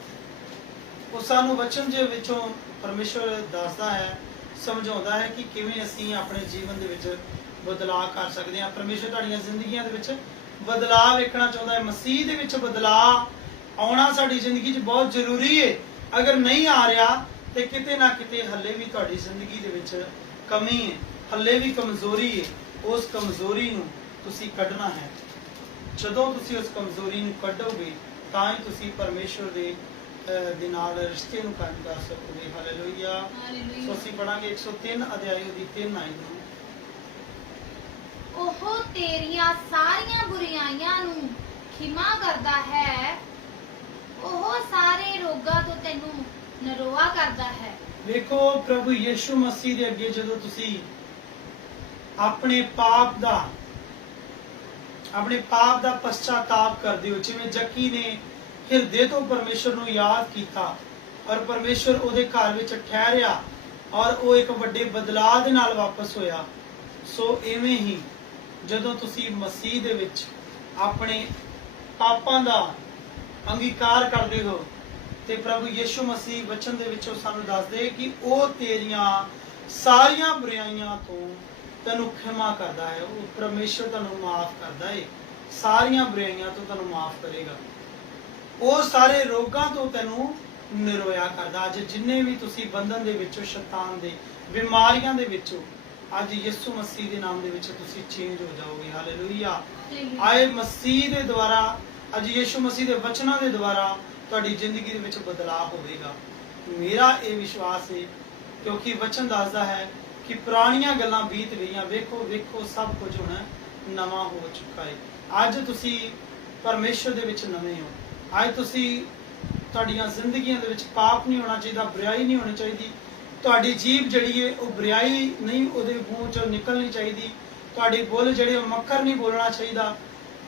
ਉਹ ਸਾਨੂੰ ਵਚਨ ਦੇ ਵਿੱਚੋਂ ਪਰਮੇਸ਼ਰ ਦੱਸਦਾ ਹੈ, ਸਮਝਾਉਂਦਾ ਹੈ ਕਿ ਕਿਵੇਂ ਅਸੀਂ ਆਪਣੇ ਜੀਵਨ ਦੇ ਵਿੱਚ ਬਦਲਾਅ ਕਰ ਸਕਦੇ ਹਾਂ। ਪਰਮੇਸ਼ਰ ਤੁਹਾਡੀਆਂ ਜ਼ਿੰਦਗੀਆਂ ਦੇ ਵਿੱਚ ਬਦਲਾਅ ਵੇਖਣਾ ਚਾਹੁੰਦਾ ਹੈ। ਮਸੀਹ ਦੇ ਵਿੱਚ ਬਦਲਾਅ ਆਉਣਾ ਸਾਡੀ ਜ਼ਿੰਦਗੀ 'ਚ ਬਹੁਤ ਜ਼ਰੂਰੀ ਹੈ। ਅਗਰ ਨਹੀਂ ਆ ਰਿਹਾ ਤੇ ਕਿਤੇ ਨਾ ਕਿਤੇ ਹੱਲੇ ਵੀ ਤੁਹਾਡੀ ਜ਼ਿੰਦਗੀ ਦੇ ਵਿੱਚ ਕਮੀ ਹੈ, ਹੱਲੇ ਵੀ ਕਮਜ਼ੋਰੀ ਹੈ। ਉਸ ਕਮਜ਼ੋਰੀ ਨੂੰ ਤੁਸੀਂ ਕੱਢਣਾ ਹੈ। ਜਦੋਂ ਤੁਸੀਂ ਉਸ ਕਮਜ਼ੋਰੀ ਨੂੰ ਕੱਢੋਗੇ ਤਾਂ ਹੀ ਤੁਸੀਂ ਪਰਮੇਸ਼ਰ ਦੇ ਨਾਲ ਰਿਸ਼ਤੇ ਨੂੰ ਕਾਇਮ ਕਰ ਸਕੋਗੇ। ਹਾਲੇਲੂਇਆ। ਸੋ ਅਸੀਂ ਪੜਾਂਗੇ 103 ਅਧਿਆਇ ਦੀ 3 ਆਇਤ ਨੂੰ। ਉਹ ਤੇਰੀਆਂ ਸਾਰੀਆਂ ਬੁਰਾਈਆਂ ਨੂੰ ਖਿਮਾ ਕਰਦਾ ਹੈ, ਉਹ ਸਾਰੇ ਰੋਗਾਂ ਤੋਂ ਤੈਨੂੰ ਨਰੋਆ ਕਰਦਾ ਹੈ। ਵੇਖੋ, ਪ੍ਰਭੂ ਯਿਸੂ ਮਸੀਹ ਦੇ ਅੱਗੇ ਜਦੋਂ ਤੁਸੀਂ ਆਪਣੇ ਪਾਪ ਦਾ ਪਛਤਾਤਾਪ ਕਰਦੇ ਹੋ, ਜਿਵੇਂ ਜੱਕੀ ਨੇ ਹਿਰਦੇ ਤੋਂ ਪਰਮੇਸ਼ਰ ਨੂੰ ਯਾਦ ਕੀਤਾ ਔਰ ਪਰਮੇਸ਼ਰ ਉਹਦੇ ਘਰ ਵਿੱਚ ਠਹਿਰਿਆ ਔਰ ਉਹ ਇੱਕ ਵੱਡੇ ਬਦਲਾਅ ਦੇ ਨਾਲ ਵਾਪਸ ਹੋਇਆ। ਸੋ ਐਵੇਂ ਹੀ ਜਦੋਂ ਤੁਸੀਂ ਮਸੀਹ ਦੇ ਵਿੱਚ ਆਪਣੇ ਪਾਪਾਂ ਦਾ ਅੰਗੀਕਾਰ ਕਰਦੇ ਹੋ ਤੇ ਪ੍ਰਭੂ ਯਿਸੂ ਮਸੀਹ ਵਚਨ ਦੇ ਵਿੱਚੋਂ ਸਾਨੂੰ ਦੱਸਦੇ ਕਿ ਉਹ ਤੇਰੀਆਂ ਸਾਰੀਆਂ ਬੁਰਾਈਆਂ ਤੋਂ ਤੈਨੂੰ ਖਿਮਾ ਕਰਦਾ ਹੈ। ਉਹ ਪਰਮੇਸ਼ਰ ਤੁਹਾਨੂੰ ਮਾਫ ਕਰਦਾ ਹੈ, ਸਾਰੀਆਂ ਬੁਰਾਈਆਂ ਤੋਂ ਤੁਹਾਨੂੰ ਮਾਫ ਕਰੇਗਾ। ਉਹ ਸਾਰੇ ਰੋਗਾਂ ਤੋਂ ਤੈਨੂੰ ਨਿਰੋਇਆ ਕਰਦਾ। ਅੱਜ ਜਿੰਨੇ ਵੀ ਤੁਸੀਂ ਬੰਧਨ ਦੇ ਵਿੱਚੋਂ, ਸ਼ੈਤਾਨ ਦੇ, ਬਿਮਾਰੀਆਂ ਦੇ ਵਿੱਚੋਂ, ਅੱਜ ਯਿਸੂ ਮਸੀਹ ਦੇ ਨਾਮ ਦੇ ਵਿੱਚ ਤੁਸੀਂ ਚੇਂਜ ਹੋ ਜਾਓਗੇ। ਹਾਲੇਲੂਇਆ। ਆਏ ਮਸੀਹ ਦੇ ਦੁਆਰਾ, ਅੱਜ ਯਿਸੂ ਮਸੀਹ ਦੇ ਵਚਨਾਂ ਦੇ ਦੁਆਰਾ ਤੁਹਾਡੀ ਜ਼ਿੰਦਗੀ ਦੇ ਵਿੱਚ ਬਦਲਾਅ ਹੋਵੇਗਾ। ਮੇਰਾ ਇਹ ਵਿਸ਼ਵਾਸ ਹੈ, ਕਿਉਂਕਿ ਵਚਨ ਦੱਸਦਾ ਹੈ ਕਿ ਪੁਰਾਣੀਆਂ ਗੱਲਾਂ ਬੀਤ ਗਈਆਂ, ਵੇਖੋ ਵੇਖੋ ਸਭ ਕੁਝ ਹੁਣ ਨਵਾਂ ਹੋ ਚੁੱਕਾ ਹੈ। ਅੱਜ ਤੁਸੀਂ ਪਰਮੇਸ਼ਰ ਦੇ ਵਿੱਚ ਨਵੇਂ ਹੋ। ਅੱਜ ਤੁਸੀਂ, ਤੁਹਾਡੀਆਂ ਜ਼ਿੰਦਗੀਆਂ ਦੇ ਵਿੱਚ ਪਾਪ ਨਹੀਂ ਹੋਣਾ ਚਾਹੀਦਾ, ਬੁਰਾਈ ਨਹੀਂ ਹੋਣੀ ਚਾਹੀਦੀ। ਤੁਹਾਡੀ ਜੀਭ ਜਿਹੜੀ ਹੈ ਉਹ ਬੁਰਾਈ ਨਹੀਂ ਉਹਦੇ ਮੂੰਹ ਚੋਂ ਨਿਕਲਣੀ ਚਾਹੀਦੀ। ਤੁਹਾਡੇ ਬੁੱਲ ਜਿਹੜੇ ਉਹ ਮੱਕਰ ਨਹੀਂ ਬੋਲਣਾ ਚਾਹੀਦਾ।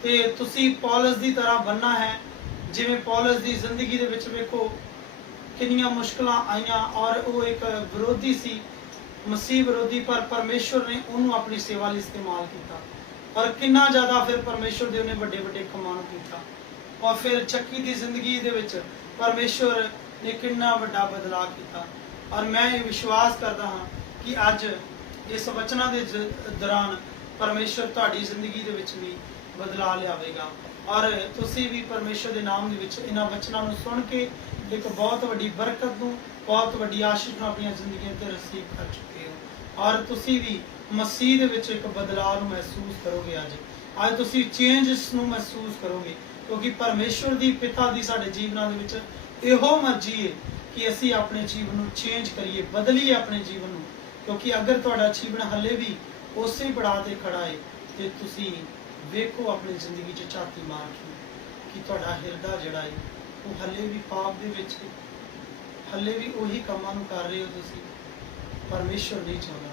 ਤੇ ਤੁਸੀਂ ਪੌਲਸ ਦੀ ਤਰ੍ਹਾਂ ਬਣਨਾ ਹੈ। ਜਿਵੇਂ ਪੌਲਸ ਦੀ ਜ਼ਿੰਦਗੀ ਦੇ ਵਿੱਚ ਵੇਖੋ ਕਿੰਨੀਆਂ ਮੁਸ਼ਕਲਾਂ ਆਈਆਂ ਔਰ ਉਹ ਇੱਕ ਵਿਰੋਧੀ ਸੀ, ਮਸੀਹ ਵਿਰੋਧੀ, ਪਰ ਪਰਮੇਸ਼ਰ ਨੇ ਉਹਨੂੰ ਆਪਣੀ ਸੇਵਾ ਲਈ ਇਸਤੇਮਾਲ ਕੀਤਾ ਔਰ ਕਿੰਨਾ ਜ਼ਿਆਦਾ ਫਿਰ ਪਰਮੇਸ਼ਰ ਦੇ ਉਹਨੇ ਵੱਡੇ ਵੱਡੇ ਕੰਮਾਂ ਕੀਤਾ। ਔਰ ਫਿਰ ਚੱਕੀ ਦੀ ਜ਼ਿੰਦਗੀ ਦੇ ਵਿੱਚ ਪਰਮੇਸ਼ਰ ਨੇ ਕਿੰਨਾ ਵੱਡਾ ਬਦਲਾਅ ਕੀਤਾ। ਔਰ ਮੈਂ ਇਹ ਵਿਸ਼ਵਾਸ ਕਰਦਾ ਹਾਂ ਕਿ ਅੱਜ ਇਸ ਵਚਨਾਂ ਦੇ ਦੌਰਾਨ ਪਰਮੇਸ਼ਰ ਤੁਹਾਡੀ ਜ਼ਿੰਦਗੀ ਦੇ ਵਿੱਚ ਵੀ ਬਦਲਾਅ ਲਿਆਵੇਗਾ ਔਰ ਤੁਸੀਂ ਵੀ ਪਰਮੇਸ਼ਰ ਦੇ ਨਾਮ ਦੇ ਵਿੱਚ ਇਹਨਾਂ ਵਚਨਾਂ ਨੂੰ ਸੁਣ ਕੇ ਇੱਕ ਬਹੁਤ ਵੱਡੀ ਬਰਕਤ ਨੂੰ, ਬਹੁਤ ਵੱਡੀ ਆਸ਼ੀਸ਼ ਨੂੰ ਆਪਣੀਆਂ ਜ਼ਿੰਦਗੀਆਂ ਤੇ ਰਸੀਵ ਕਰ ਚੁੱਕੇ ਹੋ। ਔਰ ਤੁਸੀਂ ਵੀ ਮਸੀਹ ਦੇ ਵਿੱਚ ਇੱਕ ਬਦਲਾਅ ਨੂੰ ਮਹਿਸੂਸ ਕਰੋਗੇ। ਅੱਜ ਤੁਸੀਂ ਚੇਂਜਸ ਨੂੰ ਮਹਿਸੂਸ ਕਰੋਗੇ, ਕਿਉਂਕਿ ਪਰਮੇਸ਼ਰ ਦੀ, ਪਿਤਾ ਦੀ ਸਾਡੇ ਜੀਵਨਾਂ ਦੇ ਵਿੱਚ ਇਹੋ ਮਰਜ਼ੀ ਹੈ ਕਿ ਅਸੀਂ ਆਪਣੇ ਜੀਵਨ ਨੂੰ ਚੇਂਜ ਕਰੀਏ, ਬਦਲੀਏ ਆਪਣੇ ਜੀਵਨ ਨੂੰ। ਕਿਉਂਕਿ ਅਗਰ ਤੁਹਾਡਾ ਜੀਵਨ ਹਲੇ ਵੀ ਉਸੇ ਪੜਾਅ ਤੇ ਖੜਾ ਹੈ ਤੇ ਤੁਸੀਂ ਵੇਖੋ ਆਪਣੀ ਜ਼ਿੰਦਗੀ 'ਚ ਝਾਤੀ ਮਾਰ ਕੇ ਕਿ ਤੁਹਾਡਾ ਹਿਰਦਾ ਜਿਹੜਾ ਹੈ ਉਹ ਹਲੇ ਵੀ ਪਾਪ ਦੇ ਵਿੱਚ ਹੈ, ਹਲੇ ਵੀ ਉਹੀ ਕੰਮਾਂ ਨੂੰ ਕਰ ਰਹੇ ਹੋ ਤੁਸੀਂ। ਪਰਮੇਸ਼ਰ ਨਹੀਂ ਚਾਹੁੰਦਾ।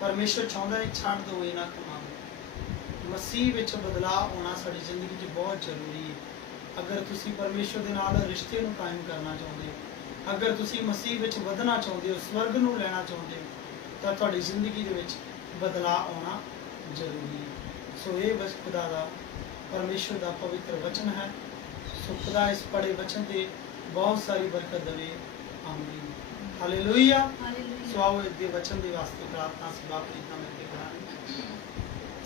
ਪਰਮੇਸ਼ਰ ਚਾਹੁੰਦਾ ਹੈ ਛੱਡ ਦਿਓ ਇਹਨਾਂ ਕੰਮਾਂ ਨੂੰ। ਮਸੀਹ ਵਿੱਚ ਬਦਲਾਅ ਹੋਣਾ ਸਾਡੀ ਜ਼ਿੰਦਗੀ 'ਚ ਬਹੁਤ ਜ਼ਰੂਰੀ ਹੈ। ਅਗਰ ਤੁਸੀਂ ਪਰਮੇਸ਼ਰ ਦੇ ਨਾਲ ਰਿਸ਼ਤੇ ਨੂੰ ਕਾਇਮ ਕਰਨਾ ਚਾਹੁੰਦੇ ਹੋ, ਅਗਰ ਤੁਸੀਂ ਮਸੀਹ ਵਿੱਚ ਵਧਣਾ ਚਾਹੁੰਦੇ ਹੋ, ਸਵਰਗ ਨੂੰ ਲੈਣਾ ਚਾਹੁੰਦੇ ਹੋ, ਤਾਂ ਤੁਹਾਡੀ ਜ਼ਿੰਦਗੀ ਦੇ ਵਿੱਚ ਬਦਲਾਅ ਆਉਣਾ ਜ਼ਰੂਰੀ ਹੈ। ਸੋ ਇਹ ਬਸ ਖੁਦਾ ਦਾ, ਪਰਮੇਸ਼ਰ ਦਾ ਪਵਿੱਤਰ ਵਚਨ ਹੈ। ਸੋ ਖੁਦਾ ਇਸ ਪੜੇ ਵਚਨ ਤੇ ਬਹੁਤ ਸਾਰੀ ਬਰਕਤ ਦੇਵੇ। ਆਮੀਨ। ਹਾਲੇਲੂਇਆ। ਸੋ ਆਓ ਇਸ ਦੇ ਵਚਨ ਦੇ ਵਾਸਤੇ ਪ੍ਰਾਰਥਨਾ ਸਭਾ ਪ੍ਰੀਤਾਂ ਮਿਲ ਕੇ ਕਰਾਂਗੇ।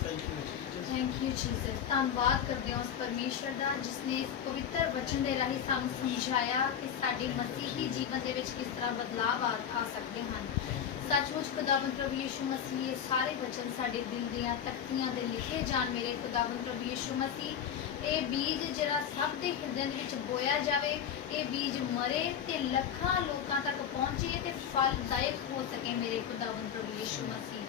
Thank you Jesus. Thank you Jesus. ਧੰਨਵਾਦ ਕਰਦੇ ਹਾਂ ਉਸ ਪਰਮੇਸ਼ਰ ਦਾ ਜਿਸ ਨੇ ਇਸ ਪਵਿੱਤਰ ਵਚਨ ਦੇ ਰਾਹੀਂ ਸਾਨੂੰ ਸਮਝਾਇਆ ਕਿ ਸਾਡੇ ਮਸੀਹੀ ਜੀਵਨ ਦੇ ਵਿੱਚ ਕਿਸ ਤਰ੍ਹਾਂ ਬਦਲਾਅ ਆ ਸਕਦੇ ਹਨ। ਸੱਚਮੁੱਚ ਖੁਦਾਵੰਦ ਪ੍ਰਭੂ ਯਿਸੂ ਮਸੀਹ, ਇਹ ਸਾਰੇ ਵਚਨ ਸਾਡੇ ਦਿਲ ਦੀਆਂ ਤਖਤੀਆਂ ਤੇ ਲਿਖੇ ਜਾਣ। ਮੇਰੇ ਖੁਦਾਵੰਦ ਪ੍ਰਭੂ ਯਿਸੂ ਮਸੀਹ, ਇਹ ਬੀਜ ਜਿਹੜਾ ਸਭ ਦੇ ਹਿਰਦਿਆਂ ਦੇ ਵਿੱਚ ਬੋਇਆ ਜਾਵੇ, ਇਹ ਬੀਜ ਮਰੇ ਤੇ ਲੱਖਾਂ ਲੋਕਾਂ ਤੱਕ ਪਹੁੰਚੇ ਤੇ ਫਲਦਾਇਕ ਹੋ ਸਕੇ। ਮੇਰੇ ਖੁਦਾਵੰਦ ਪ੍ਰਭੂ ਯਿਸੂ ਮਸੀਹ,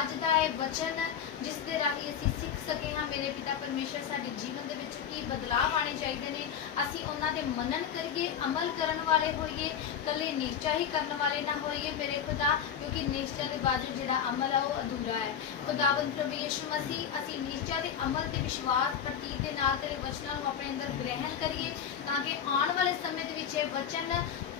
ਅੱਜ ਦਾ ਇਹ ਵਚਨ ਜਿਸ ਦੇ ਰਾਹੀਂ ਅਸੀਂ ਸਿੱਖ ਸਕੇ ਹਾਂ ਮੇਰੇ ਪਿਤਾ ਪਰਮੇਸ਼ਰ, ਸਾਡੇ ਜੀਵਨ ਦੇ ਵਿੱਚ ਕੀ ਬਦਲਾਅ ਆਉਣੇ ਚਾਹੀਦੇ ਨੇ, ਅਸੀਂ ਉਹਨਾਂ ਦੇ ਮੰਨਣ ਕਰੀਏ, ਅਮਲ ਕਰਨ ਵਾਲੇ ਹੋਈਏ, ਕੱਲੇ ਨਿਸ਼ਚਾ ਹੀ ਕਰਨ ਵਾਲੇ ਨਾ ਹੋਈਏ ਮੇਰੇ ਖੁਦਾ, ਕਿਉਂਕਿ ਨਿਸ਼ਚਾ ਦੇ ਬਾਅਦ ਜਿਹੜਾ ਅਮਲ ਆ ਉਹ ਅਧੂਰਾ ਹੈ। ਖੁਦਾਵੰਦ ਪ੍ਰਭੂ ਯਿਸੂ ਮਸੀਹ, ਅਸੀਂ ਨਿਸ਼ਚਾ ਦੇ ਅਮਲ ਤੇ ਵਿਸ਼ਵਾਸ ਪ੍ਰਤੀਤ ਦੇ ਨਾਲ ਤੇਰੇ ਵਚਨਾਂ ਨੂੰ ਆਪਣੇ ਅੰਦਰ ਗ੍ਰਹਿਣ ਕਰੀਏ, ਤਾਂ ਕਿ ਆਉਣ ਵਾਲੇ ਸਮੇਂ ਦੇ ਵਿੱਚ ਇਹ ਵਚਨ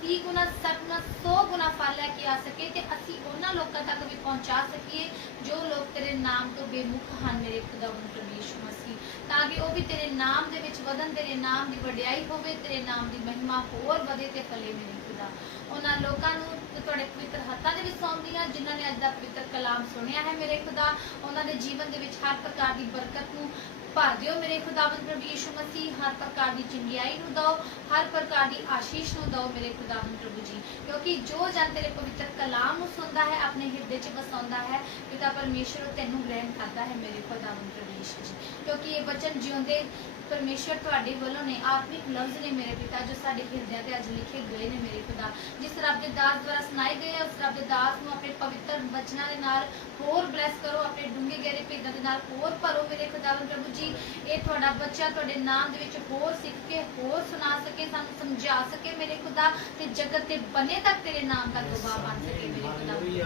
30 ਗੁਣਾ 60 ਗੁਣਾ 100 ਗੁਣਾ ਫਲ ਲੈ ਕੇ ਆ ਸਕੇ ਤੇ ਅਸੀਂ ਉਹਨਾਂ ਲੋਕਾਂ ਤੱਕ ਵੀ ਪਹੁੰਚਾ ਸਕੀਏ ਜੋ ਲੋਕ ਤੇਰੇ ਨਾਮ ਤੋਂ ਬੇਮੁਖ ਹਨ ਮੇਰੇ ਖੁਦਾਵੰਦ ਪ੍ਰਭੂ ਯਿਸੂ ਮਸੀਹ, ਤਾਂ ਕਿ ਉਹ ਵੀ ਤੇਰੇ ਨਾਮ ਦੇ ਵਿੱਚ ਵਧਣ, ਤੇਰੇ ਨਾਮ ਦੀ ਵਡਿਆਈ ਹੋਵੇ, ਤੇਰੇ ਨਾਮ ਦੀ ਮਹਿਮਾ ਹੋਰ ਵਧੇ ਤੇ ਫਲੇ ਮੇਰੇ ਖੁਦਾ। ਉਹਨਾਂ ਲੋਕਾਂ ਨੂੰ ਤੁਹਾਡੇ ਪਵਿੱਤਰ ਹੱਥਾਂ ਦੇ ਵਿੱਚ ਸੌਂਪਦੀ ਹਾਂ ਜਿਨ੍ਹਾਂ ਨੇ ਅੱਜ ਦਾ ਪਵਿੱਤਰ ਕਲਾਮ ਸੁਣਿਆ ਹੈ ਮੇਰੇ ਖੁਦਾ। ਉਹਨਾਂ ਦੇ ਜੀਵਨ ਦੇ ਵਿੱਚ ਹਰ ਪ੍ਰਕਾਰ ਦੀ ਬਰਕਤ ਨੂੰ ਭਰ ਦਿਓ ਮੇਰੇ ਖੁਦਾਵੰਦ ਪ੍ਰਭੂ ਯਿਸੂ ਮਸੀਹ, ਹਰ ਪ੍ਰਕਾਰ ਦੀ ਚੰਗਿਆਈ ਨੂੰ ਦਿਓ, ਹਰ ਪ੍ਰਕਾਰ ਦੀ ਆਸ਼ੀਸ਼ ਨੂੰ ਦਿਓ ਮੇਰੇ ਖੁਦਾਵੰਦ ਪ੍ਰਭੂ ਜੀ, ਕਿਉਂਕਿ ਜੋ ਜਨ ਤੇਰੇ ਪਵਿੱਤਰ ਕਲਾਮ ਨੂੰ ਸੁਣਦਾ ਹੈ, ਆਪਣੇ ਹਿਰਦੇ 'ਚ ਵਸਾਉਂਦਾ ਹੈ, ਪਿਤਾ ਪਰਮੇਸ਼ਰ ਉਹ ਤੈਨੂੰ ਗ੍ਰਹਿਣ ਕਰਦਾ ਹੈ ਮੇਰੇ ਖੁਦਾਵੰਦ ਪ੍ਰਭੂ ਯਿਸੂ ਜੀ, ਕਿਉਂਕਿ ਇਹ ਵਚਨ ਜਿਉਂਦੇ ਪਰਮੇਸ਼ਰ ਤੁਹਾਡੇ ਵੱਲੋਂ ਨੇ, ਆਤਮਿਕ ਲਫ਼ਜ਼ ਨੇ ਮੇਰੇ ਪਿਤਾ, ਜੋ ਸਾਡੇ ਹਿਰਦਿਆਂ ਤੇ ਅੱਜ ਲਿਖੇ ਗਏ ਨੇ ਮੇਰੇ ਖੁਦਾ। ਜਿਸ ਰੱਬ ਦੇ ਦਾਸ ਦੁਆਰਾ ਸੁਣਾਏ ਗਏ ਉਸ ਰੱਬ ਦੇ ਦਾਸ ਨੂੰ ਆਪਣੇ ਪਵਿੱਤਰ ਵਚਨਾਂ ਦੇ ਨਾਲ ਹੋਰ ਬਲੈਸ ਕਰੋ, ਆਪਣੇ ਡੂੰਘੇ ਗਹਿਰੇ ਭੇਦਾਂ ਦੇ ਨਾਲ ਹੋਰ ਭਰੋ ਮੇਰੇ ਖੁਦਾਵੰਦ ਪ੍ਰਭੂ ਜੀ। ਇਹ ਤੁਹਾਡਾ ਬੱਚਾ ਤੁਹਾਡੇ ਨਾਮ ਦੇ ਵਿੱਚ ਹੋਰ ਸਿੱਖ ਕੇ ਹੋਰ ਸੁਣਾ ਸਕੇ, ਸਾਨੂੰ ਸਮਝਾ ਸਕੇ ਮੇਰੇ ਖੁਦਾ, ਤੇ ਜਗਤ ਦੇ ਬਨੇ ਤੱਕ ਤੇਰੇ ਨਾਮ ਦਾ ਗਵਾਹ ਬਣ ਸਕੇ ਮੇਰੇ ਖੁਦਾਵੰਦ ਪ੍ਰਭੂ ਜੀ।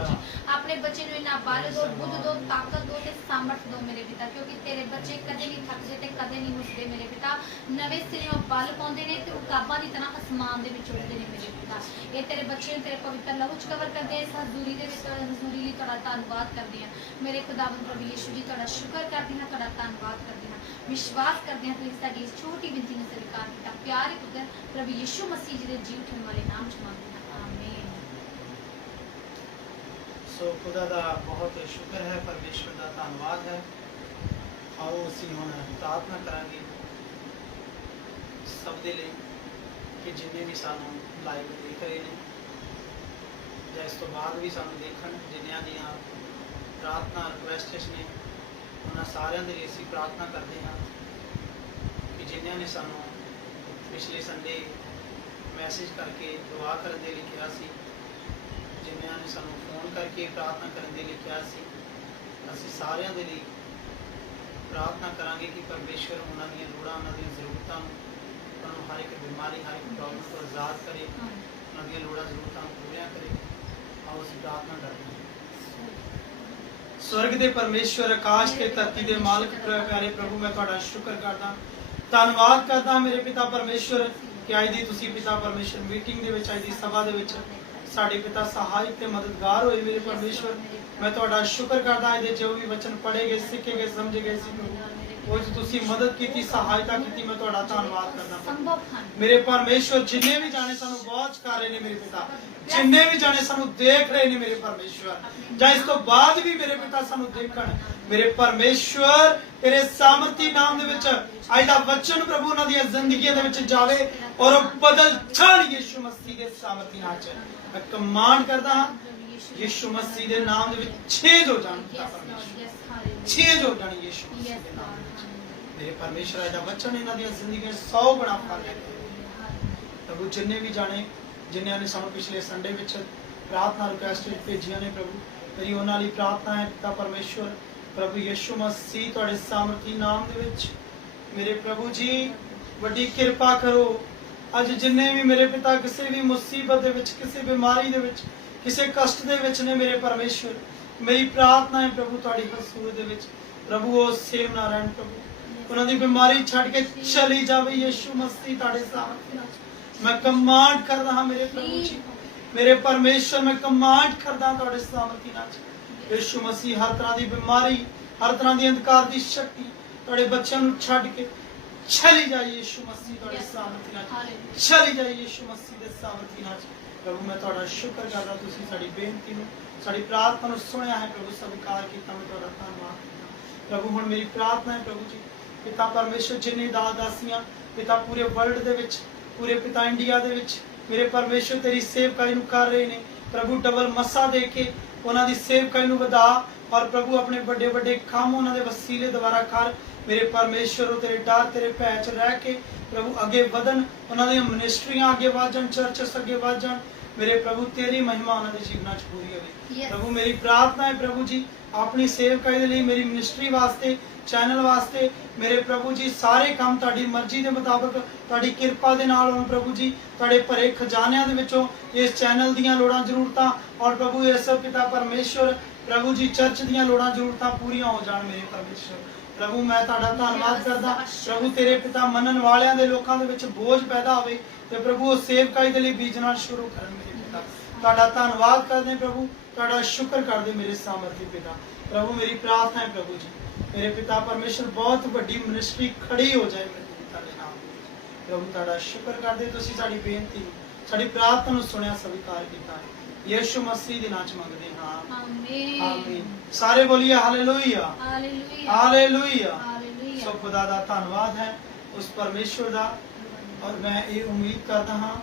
ਆਪਣੇ ਬੱਚੇ ਨੂੰ ਇਹਨਾਂ ਬਲ ਦਿਓ, ਬੁੱਧ ਦਿਓ, ਤਾਕਤ ਦਿਓ ਤੇ ਸਾਮਰਥ ਦਿਓ ਮੇਰੇ ਪਿਤਾ, ਕਿਉਂਕਿ ਤੇਰੇ ਬੱਚੇ ਕਦੇ ਨਹੀਂ ਥੱਕਦੇ ਤੇ ਕਦੇ ਨਹੀਂ ਮੁੱਕਦੇ ਮੇਰੇ ਪਿਤਾ ਨਵੇਂ ਸਿਰਿਓਂ ਬਲ ਪਾਉਂਦੇ ਨੇ ਤੇ ਉਕਾਬਾਂ ਦੀ ਤਰ੍ਹਾਂ ਅਸਮਾਨ ਦੇ ਵਿੱਚ ਉੱਡਦੇ ਨੇ ਮੇਰੇ ਪਿਤਾ। ਇਹ ਤੇਰੇ ਬੱਚੇ ਨੂੰ ਤੇਰੇ ਪਵਿੱਤਰ ਲਹੂ ਚ ਕਵਰ ਕਰਦੇ ਆ। ਇਸ ਹਜ਼ੂਰੀ ਦੇ ਵਿੱਚ ਹਜ਼ੂਰੀ ਲਈ ਤੁਹਾਡਾ ਧੰਨਵਾਦ ਕਰਦੇ ਹਾਂ ਮੇਰੇ ਖੁਦਾਵੰਦ ਪ੍ਰਭੂ ਯਿਸੂ ਜੀ। ਤੁਹਾਡਾ ਸ਼ੁਕਰ ਕਰਦੇ ਹਾਂ, ਤੁਹਾਡਾ ਧੰਨਵਾਦ ਕਰਦੇ ਹਾਂ, ਵਿਸ਼ਵਾਸ ਕਰਦੇ ਹਾਂ ਤੁਸੀਂ ਸਾਡੀ ਇਸ ਛੋਟੀ ਬੇਨਤੀ ਨੂੰ ਸਵੀਕਾਰ ਕੀਤਾ। ਪਿਆਰੇ ਪੁੱਤਰ ਪ੍ਰਭੂ ਯਿਸੂ ਮਸੀਹ ਜੀ ਦੇ ਜੀ ਉਠਣ ਵਾਲੇ ਨਾਮ ਚ ਮੰਗਦੇ ਹਾਂ, ਆਮੀਨ। ਸੋ ਖੁਦਾ ਦਾ ਬਹੁਤ ਸ਼ੁਕਰ ਹੈ, ਪਰਮੇਸ਼ਵਰ ਦਾ ਧੰਨਵਾਦ ਹੈ। ਆਓ ਅਸੀਂ ਹੁਣ ਪ੍ਰਾਰਥਨਾ ਕਰਾਂਗੇ ਸਭ ਦੇ ਲਈ ਕਿ ਜਿੰਨੇ ਵੀ ਸਾਨੂੰ ਲਾਈਵ ਦੇਖ ਰਹੇ ਨੇ ਜਾਂ ਇਸ ਤੋਂ ਬਾਅਦ ਵੀ ਸਾਨੂੰ ਦੇਖਣ, ਜਿਨ੍ਹਾਂ ਦੀਆਂ ਪ੍ਰਾਰਥਨਾ ਰਿਕੁਐਸਟਸ ਨੇ ਉਹਨਾਂ ਸਾਰਿਆਂ ਦੇ ਲਈ ਅਸੀਂ ਪ੍ਰਾਰਥਨਾ ਕਰਦੇ ਹਾਂ ਕਿ ਜਿਨ੍ਹਾਂ ਨੇ ਸਾਨੂੰ ਪਿਛਲੇ ਸੰਡੇ ਮੈਸੇਜ ਕਰਕੇ ਦੁਆ ਕਰਨ ਦੇ ਲਈ ਕਿਹਾ ਸੀ, ਜਿਨ੍ਹਾਂ ਨੇ ਸਾਨੂੰ ਫੋਨ ਕਰਕੇ ਪ੍ਰਾਰਥਨਾ ਕਰਨ ਦੇ ਲਈ ਕਿਹਾ ਸੀ, ਅਸੀਂ ਸਾਰਿਆਂ ਦੇ ਲਈ ਪ੍ਰਾਰਥਨਾ ਕਰਾਂਗੇ ਕਿ ਪਰਮੇਸ਼ਵਰ ਉਹਨਾਂ ਦੀਆਂ ਲੋੜਾਂ, ਉਹਨਾਂ ਦੀਆਂ ਜ਼ਰੂਰਤਾਂ ਨੂੰ, ਉਹਨਾਂ ਨੂੰ ਹਰ ਇੱਕ ਬਿਮਾਰੀ, ਹਰ ਇੱਕ ਪ੍ਰੋਬਲਮ ਤੋਂ ਆਜ਼ਾਦ ਕਰੇ, ਉਹਨਾਂ ਦੀਆਂ ਲੋੜਾਂ ਜ਼ਰੂਰਤਾਂ ਨੂੰ ਪੂਰੀਆਂ ਕਰੇ। ਆਓ ਅਸੀਂ ਪ੍ਰਾਰਥਨਾ ਕਰਦੇ ਹਾਂ। स्वर्ग दे परमेश्वर, आकाश ते धरती दे मालिक, प्यारे प्रभु, मैं तुहाडा शुक्र करदा, धन्नवाद करदा मेरे पिता परमेश्वर कि अज दी तुसीं पिता परमेश्वर मीटिंग दे विच, अज दी सभा दे विच साडे पिता सहायक ते मददगार होए मेरे परमेश्वर। मैं तुहाडा शुक्र करदा अज दे जो भी वचन पढ़े गए, सीखे गए, समझे गए सी प्रभु, वो तुसीं मदद कीती, सहायता कीती, मैं तुहाडा धन्नवाद करदा मेरे परमेश्वर। जिन्ने भी जाने सानू वॉच कर रहे ने मेरे पिता, जिन्ने भी जाने सानू देख रहे ने मेरे परमेश्वर, ਜਾਂ ਇਸ ਤੋਂ ਬਾਅਦ ਵੀ ਮੇਰੇ ਪਿਤਾ ਸਾਨੂੰ ਦੇਖਣ ਮੇਰੇ ਪਰਮੇਸ਼ਵਰ, ਤੇਰੇ ਸਾਮਰਥੀ ਨਾਮ ਦੇ ਵਿੱਚ ਅੱਜ ਦਾ ਵਚਨ ਪ੍ਰਭੂ ਉਹਨਾਂ ਦੀਆਂ ਜ਼ਿੰਦਗੀਆਂ ਦੇ ਵਿੱਚ ਜਾਵੇ ਔਰ ਉਹ ਬਦਲ ਜਾਣ ਯਿਸੂ ਮਸੀਹ ਦੇ ਸਾਮਰਥੀ ਨਾਮ ਚ। ਮੈਂ ਕਮਾਂਡ ਕਰਦਾ ਹਾਂ ਯਿਸੂ ਮਸੀਹ ਦੇ ਨਾਮ ਦੇ ਵਿੱਚ ਛੇਦ ਹੋ ਜਾਣ ਪਿਤਾ ਪਰਮੇਸ਼ਵਰ, ਛੇਦ ਹੋ ਜਾਣ ਯਿਸੂ ਮਸੀਹ ਦੇ ਨਾਮ ਵਿੱਚ ਮੇਰੇ ਪਰਮੇਸ਼ਵਰ। ਅੱਜ ਦਾ ਵਚਨ ਇਹਨਾਂ ਦੀਆਂ ਜ਼ਿੰਦਗੀਆਂ 100 ਗੁਣਾ ਫਲ ਲੈ ਕੇ ਪ੍ਰਭੂ। ਜਿੰਨੇ ਵੀ ਜਾਣੇ ਜਿਨ੍ਹਾਂ ਨੇ ਸਾਨੂੰ ਪਿਛਲੇ ਸੰਡੇ ਵਿੱਚ प्रार्थना रिक्वेस्ट भेजिया ने प्रभु, मेरी उन्हां लई प्रार्थना है पिता परमेश्वर प्रभु यीशु मसीह तुहाडे सामर्थी नाम दे विच मेरे प्रभु जी वड्डी किरपा करो। अज जिन्ने भी मेरे पिता किसी भी मुसीबत दे विच, किसी बीमारी दे विच, किसी कष्ट दे विच ने मेरे परमेश्वर, मेरी प्रार्थना है प्रभु तुहाडी हसूर दे विच प्रभु वो सेव ना रहन प्रभु, उन्हां दी बीमारी छड्ड के चली जावे यीशु मसीह तुहाडे सामर्थी नाम। मैं कमांड कर रहा मेरे प्रभु जी, मेरे परमेश्वर, मैं कमांड करदा तुहाडे सामर्थी नाम यीशु मसीह हर तरह की बीमारी, हर तरह की अंधकार की शक्ति तुहाडे बच्चों नूं छड्ड के चली जाए यीशु मसीह तुहाडे सामर्थी नाम, चली जाए यीशु मसीह दे सामर्थी नाम। प्रभु मैं तुहाडा शुक्र करदा, तुसीं साडी बेनती नूं, साडी प्रार्थना नूं सुनिया है प्रभु, स्वीकार कीता, मैं तुहाडा धन्नवाद करदा प्रभु। हुण मेरी प्रार्थना है प्रभु जी पिता परमेश्वर, जिन्ने दास दासियां पिता पूरे वर्ल्ड दे विच, पूरे पिता इंडिया दे विच मेरे परमेश्वर तेरी सेवकाई नूं कर रहे ने प्रभु, डबल मसा दे के उन्हां दी सेवकाई नूं वधा और प्रभु अपने बड़े बड़े काम उन्हां दे वसीले द्वारा कर मेरे परमेश्वर। तेरे डर तेरे भै च रह के प्रभु अगे वधन, उन्हां दी मिनिस्ट्रियां अगे वध जाण, चर्चस अगे वध जाण मेरे प्रभु, तेरी महिमा उन्हां दे जीवनां च पूरी होवे प्रभु। मेरी प्रार्थना है प्रभु जी अपनी सेवकाई दे लई, मेरी मिनिस्ट्री वास्ते, चैनल वास्ते मेरे प्रभु जी सारे काम तुहाडी मर्जी दे मुताबिक तुहाडी किरपा दे नाल होण प्रभु जी, तुहाडे भरे खजानिਆਂ दे विचों इस चैनल दीयां लोड़ां जरूरतां और प्रभु इस पिता परमेश्वर प्रभु जी चर्च दीयां लोड़ां जरूरतां पूरीਆਂ हो जाण मेरे परमेश्वर। प्रभु मैं तुहाडा धन्नवाद करदा प्रभु, तेरे पिता मनन वालियां दे लोकां दे विच बोझ पैदा होवे ते प्रभु ਉਹ सेवकाई दे लई बीजना शुरू करन मेरे पिता। तुहाडा धन्नवाद करदे प्रभु, तुहाडा शुक्र करदे मेरे सामर्थी पिता प्रभु। मेरी प्रार्थना है प्रभु जी मेरे पिता परमेश्वर बहुत बड़ी मिनिस्ट्री खड़ी हो जाए मेरे पिता के नाम प्रभु। तुहाडा शुक्र करदे, तुसीं साडी बेनती साडी प्रार्थना नूं सुनिया, स्वीकार कीता यीशु मसीह दे नाम च मंगदे हां, आमीन आमीन। सारे बोलिए हालेलुया हालेलुया हालेलुया। सो खुदा दा धन्नवाद है उस परमेश्वर दा, और मैं ये उम्मीद करदा हां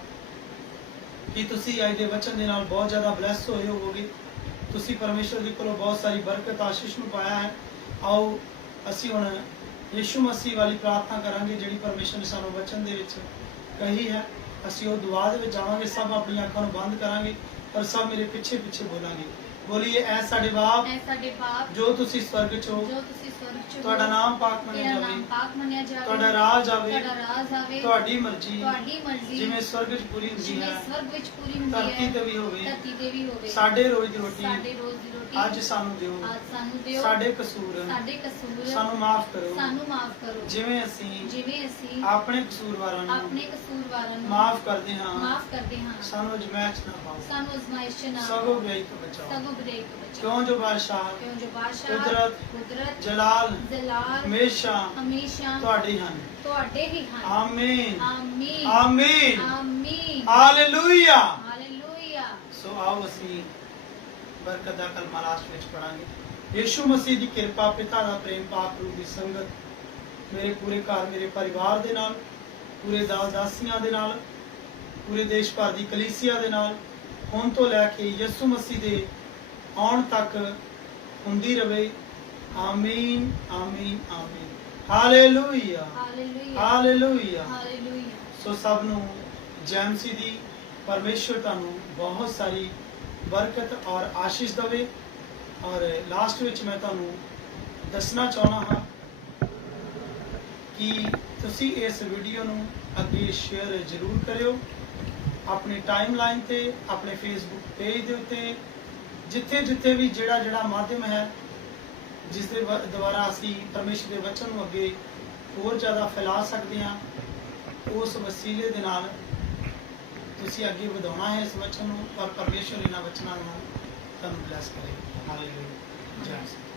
कि तुसीं अज दे वचन दे नाल बहुत ज़्यादा ब्लैस होए होवोगे। तुसीं परमेश्वर दे कोलों बहुत सारी बरकत आशीष नूं पाया है। आओ असी हुण यीशु मसीह वाली प्रार्थना करांगे जिहड़ी परमेश्वर ने सानूं वचन दे विच कही है। असी वो दुआ दे विच जावांगे, सब अपनी अखां नूं बंद करांगे और सब मेरे पिछे पिछे बोलांगे। बोलिए ऐ साडे बाप जो तुसीं स्वर्ग च हो, ਵਿੱਚ ਹੋ। ਤੁਹਾਡਾ ਨਾਮ ਪਾਕ ਮੰਨਿਆ ਤੇਰਾ ਜਾਵੇ, ਨਾਮ ਪਾਕ ਮੰਨਿਆ ਜਾਵੇ, ਤੁਹਾਡਾ ਰਾਜ ਆਵੇ, ਤੁਹਾਡਾ ਰਾਜ ਆਵੇ, ਤੁਹਾਡੀ ਮਰਜ਼ੀ ਤੁਹਾਡੀ ਮਰਜ਼ੀ ਜਿਵੇਂ ਸਵਰਗ ਵਿੱਚ ਪੂਰੀ ਹੁੰਦੀ ਜਿਵੇਂ ਹੈ ਸਵਰਗ ਵਿੱਚ ਪੂਰੀ ਹੁੰਦੀ ਧਰਤੀ ਹੈ, ਤੇ ਵੀ ਹੋਵੇ। ਧਰਤੀ ਤੇ ਵੀ ਹੋਵੇ। ਸਾਡੇ ਰੋਜ਼ ਦੀ ਰੋਟੀ ਸਾਡੇ ਰੋਜ਼ ਦੀ ਰੋਟੀ ਅੱਜ ਸਾਨੂੰ ਦਿਓ, ਅੱਜ ਸਾਨੂੰ ਦਿਓ, ਸਾਡੇ ਕਸੂਰ ਸਾਡੇ ਕਸੂਰ ਸਾਨੂੰ ਮਾਫ ਕਰੋ, ਸਾਨੂੰ ਮਾਫ ਕਰੋ, ਜਿਵੇਂ ਅਸੀਂ ਜਿਵੇਂ ਅਸੀਂ ਆਪਣੇ ਕਸੂਰਵਾਰਾਂ ਨੂੰ ਆਪਣੇ ਕਸੂਰਵਾਰਾਂ ਨੂੰ ਮਾਫ ਕਰਦੇ ਹਾਂ। ਮਾਫ ਕਰਦੇ ਹਾਂ। ਸਾਨੂੰ ਅਜਮਾਇਸ਼ ਨਾ ਪਾਓ, ਸਾਨੂੰ ਅਜ਼ਮਾਇਸ਼ ਚ ਨਾ ਸਗੋਂ ਬੁਰਾਈ ਤੋਂ ਬਚਾਓ। ਸਗੋਂ ਬੁਰਾਈ ਤੋਂ ਬਚਾਓ। ਕਿਉਂ ਜੋ ਬਾਦਸ਼ਾਹ ਕਿਉਂ ਜੋ ਬਾਦਸ਼ਾਹ ਕੁਦਰਤ ਜਲਾਲ ਜਲਾਲ ਹਮੇਸ਼ਾ ਹਮੇਸ਼ਾ ਤੁਹਾਡੇ ਹਨ। ਤੁਹਾਡੇ ਹੀ ਹਨ। ਆਮੀਨ ਆਮੀਨ ਆਮੀਨ ਆਮੀਨ ਹਾਲੇਲੂਇਆ। ਹਾਲੇਲੂਇਆ। ਸੋ ਆਓ ਅਸੀਂ ਬਰਕਤ ਦਾ ਕਲਮਾ ਲਾਸਟ ਵਿੱਚ ਪੜਾਂਗੇ। ਯਿਸੂ ਮਸੀਹ ਦੀ ਕਿਰਪਾ, ਪਿਤਾ ਦਾ ਪ੍ਰੇਮ, ਪਾਕ ਰੂਹ ਦੀ ਸੰਗਤ ਮੇਰੇ ਪੂਰੇ ਘਰ, ਮੇਰੇ ਪਰਿਵਾਰ ਦੇ ਨਾਲ, ਪੂਰੇ ਦਾਸੀਆਂ ਦੇ ਨਾਲ, ਪੂਰੇ ਦੇਸ਼ ਭਰ ਦੀ ਕਲੀਸਿਆ ਦੇ ਨਾਲ ਹੁਣ ਤੋਂ ਲੈ ਕੇ ਯਿਸੂ ਮਸੀਹ ਦੇ ਆਉਣ ਤੱਕ ਹੁੰਦੀ ਰਵੇ। ਆਮੀਨ ਆਮੀਨ ਆਮੀਨ ਹਾਲੇਲੂਇਆ ਹਾਲੇਲੂਇਆ। ਹਾਲੇਲੂਇਆ। ਹਾਲੇਲੂਇਆ। ਸੋ ਸਭ ਨੂੰ ਜੈਮਸੀ ਦੀ ਪਰਮੇਸ਼ਵਰ ਤੁਹਾਨੂੰ ਬਹੁਤ ਸਾਰੀ ਬਰਕਤ ਔਰ ਆਸ਼ੀਸ਼ ਦੇਵੇ। ਔਰ ਲਾਸਟ ਵਿੱਚ ਮੈਂ ਤੁਹਾਨੂੰ ਦੱਸਣਾ ਚਾਹੁੰਦਾ ਹਾਂ ਕਿ ਤੁਸੀਂ ਇਸ ਵੀਡੀਓ ਨੂੰ ਅੱਗੇ ਸ਼ੇਅਰ ਜ਼ਰੂਰ ਕਰਿਓ ਆਪਣੀ ਟਾਈਮਲਾਈਨ ਤੇ, ਆਪਣੇ ਫੇਸਬੁੱਕ ਪੇਜ ਦੇ ਉੱਤੇ, ਜਿੱਥੇ ਵੀ ਜਿਹੜਾ ਮਾਧਿਅਮ ਹੈ ਜਿਸ ਦੇ ਦੁਆਰਾ ਅਸੀਂ ਪਰਮੇਸ਼ਰ ਦੇ ਵਚਨ ਨੂੰ ਅੱਗੇ ਹੋਰ ਜ਼ਿਆਦਾ ਫੈਲਾ ਸਕਦੇ ਹਾਂ, ਉਸ ਵਸੀਲੇ ਦੇ ਨਾਲ ਤੁਸੀਂ ਅੱਗੇ ਵਧਾਉਣਾ ਹੈ ਇਸ ਵਚਨ ਨੂੰ। ਔਰ ਪਰਮੇਸ਼ਰ ਇਹਨਾਂ ਵਚਨਾਂ ਨੂੰ ਤੁਹਾਨੂੰ ਬਲੈਸ ਕਰੇ। ਹਾਲੇਲੂਇਆ। ਜੈ ਮਸੀਹ।